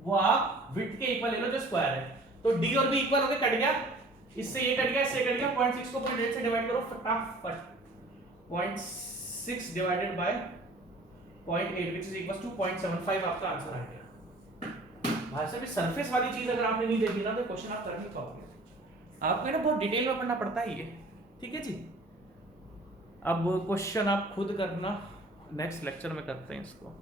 वो आप विड्थ के इक्वल ले लो जो स्क्वायर है, तो d और b इक्वल हो गए, कट गया, इससे ये कट गया, इससे कट गया, 0.6 को 0.8 से डिवाइड करो फटाफट, 0.6 divided bye 0.8 which is equals to 0.75 आपका आंसर आ गया। भाई साहब ये सरफेस वाली चीज अगर आपने नहीं देखी ना तो क्वेश्चन आप कर नहीं पाओगे, आपको ना बहुत डिटेल में पढ़ना पड़ता है ये, ठीक है जी। अब क्वेश्चन आप खुद करना, नेक्स्ट लेक्चर में करते हैं इसको।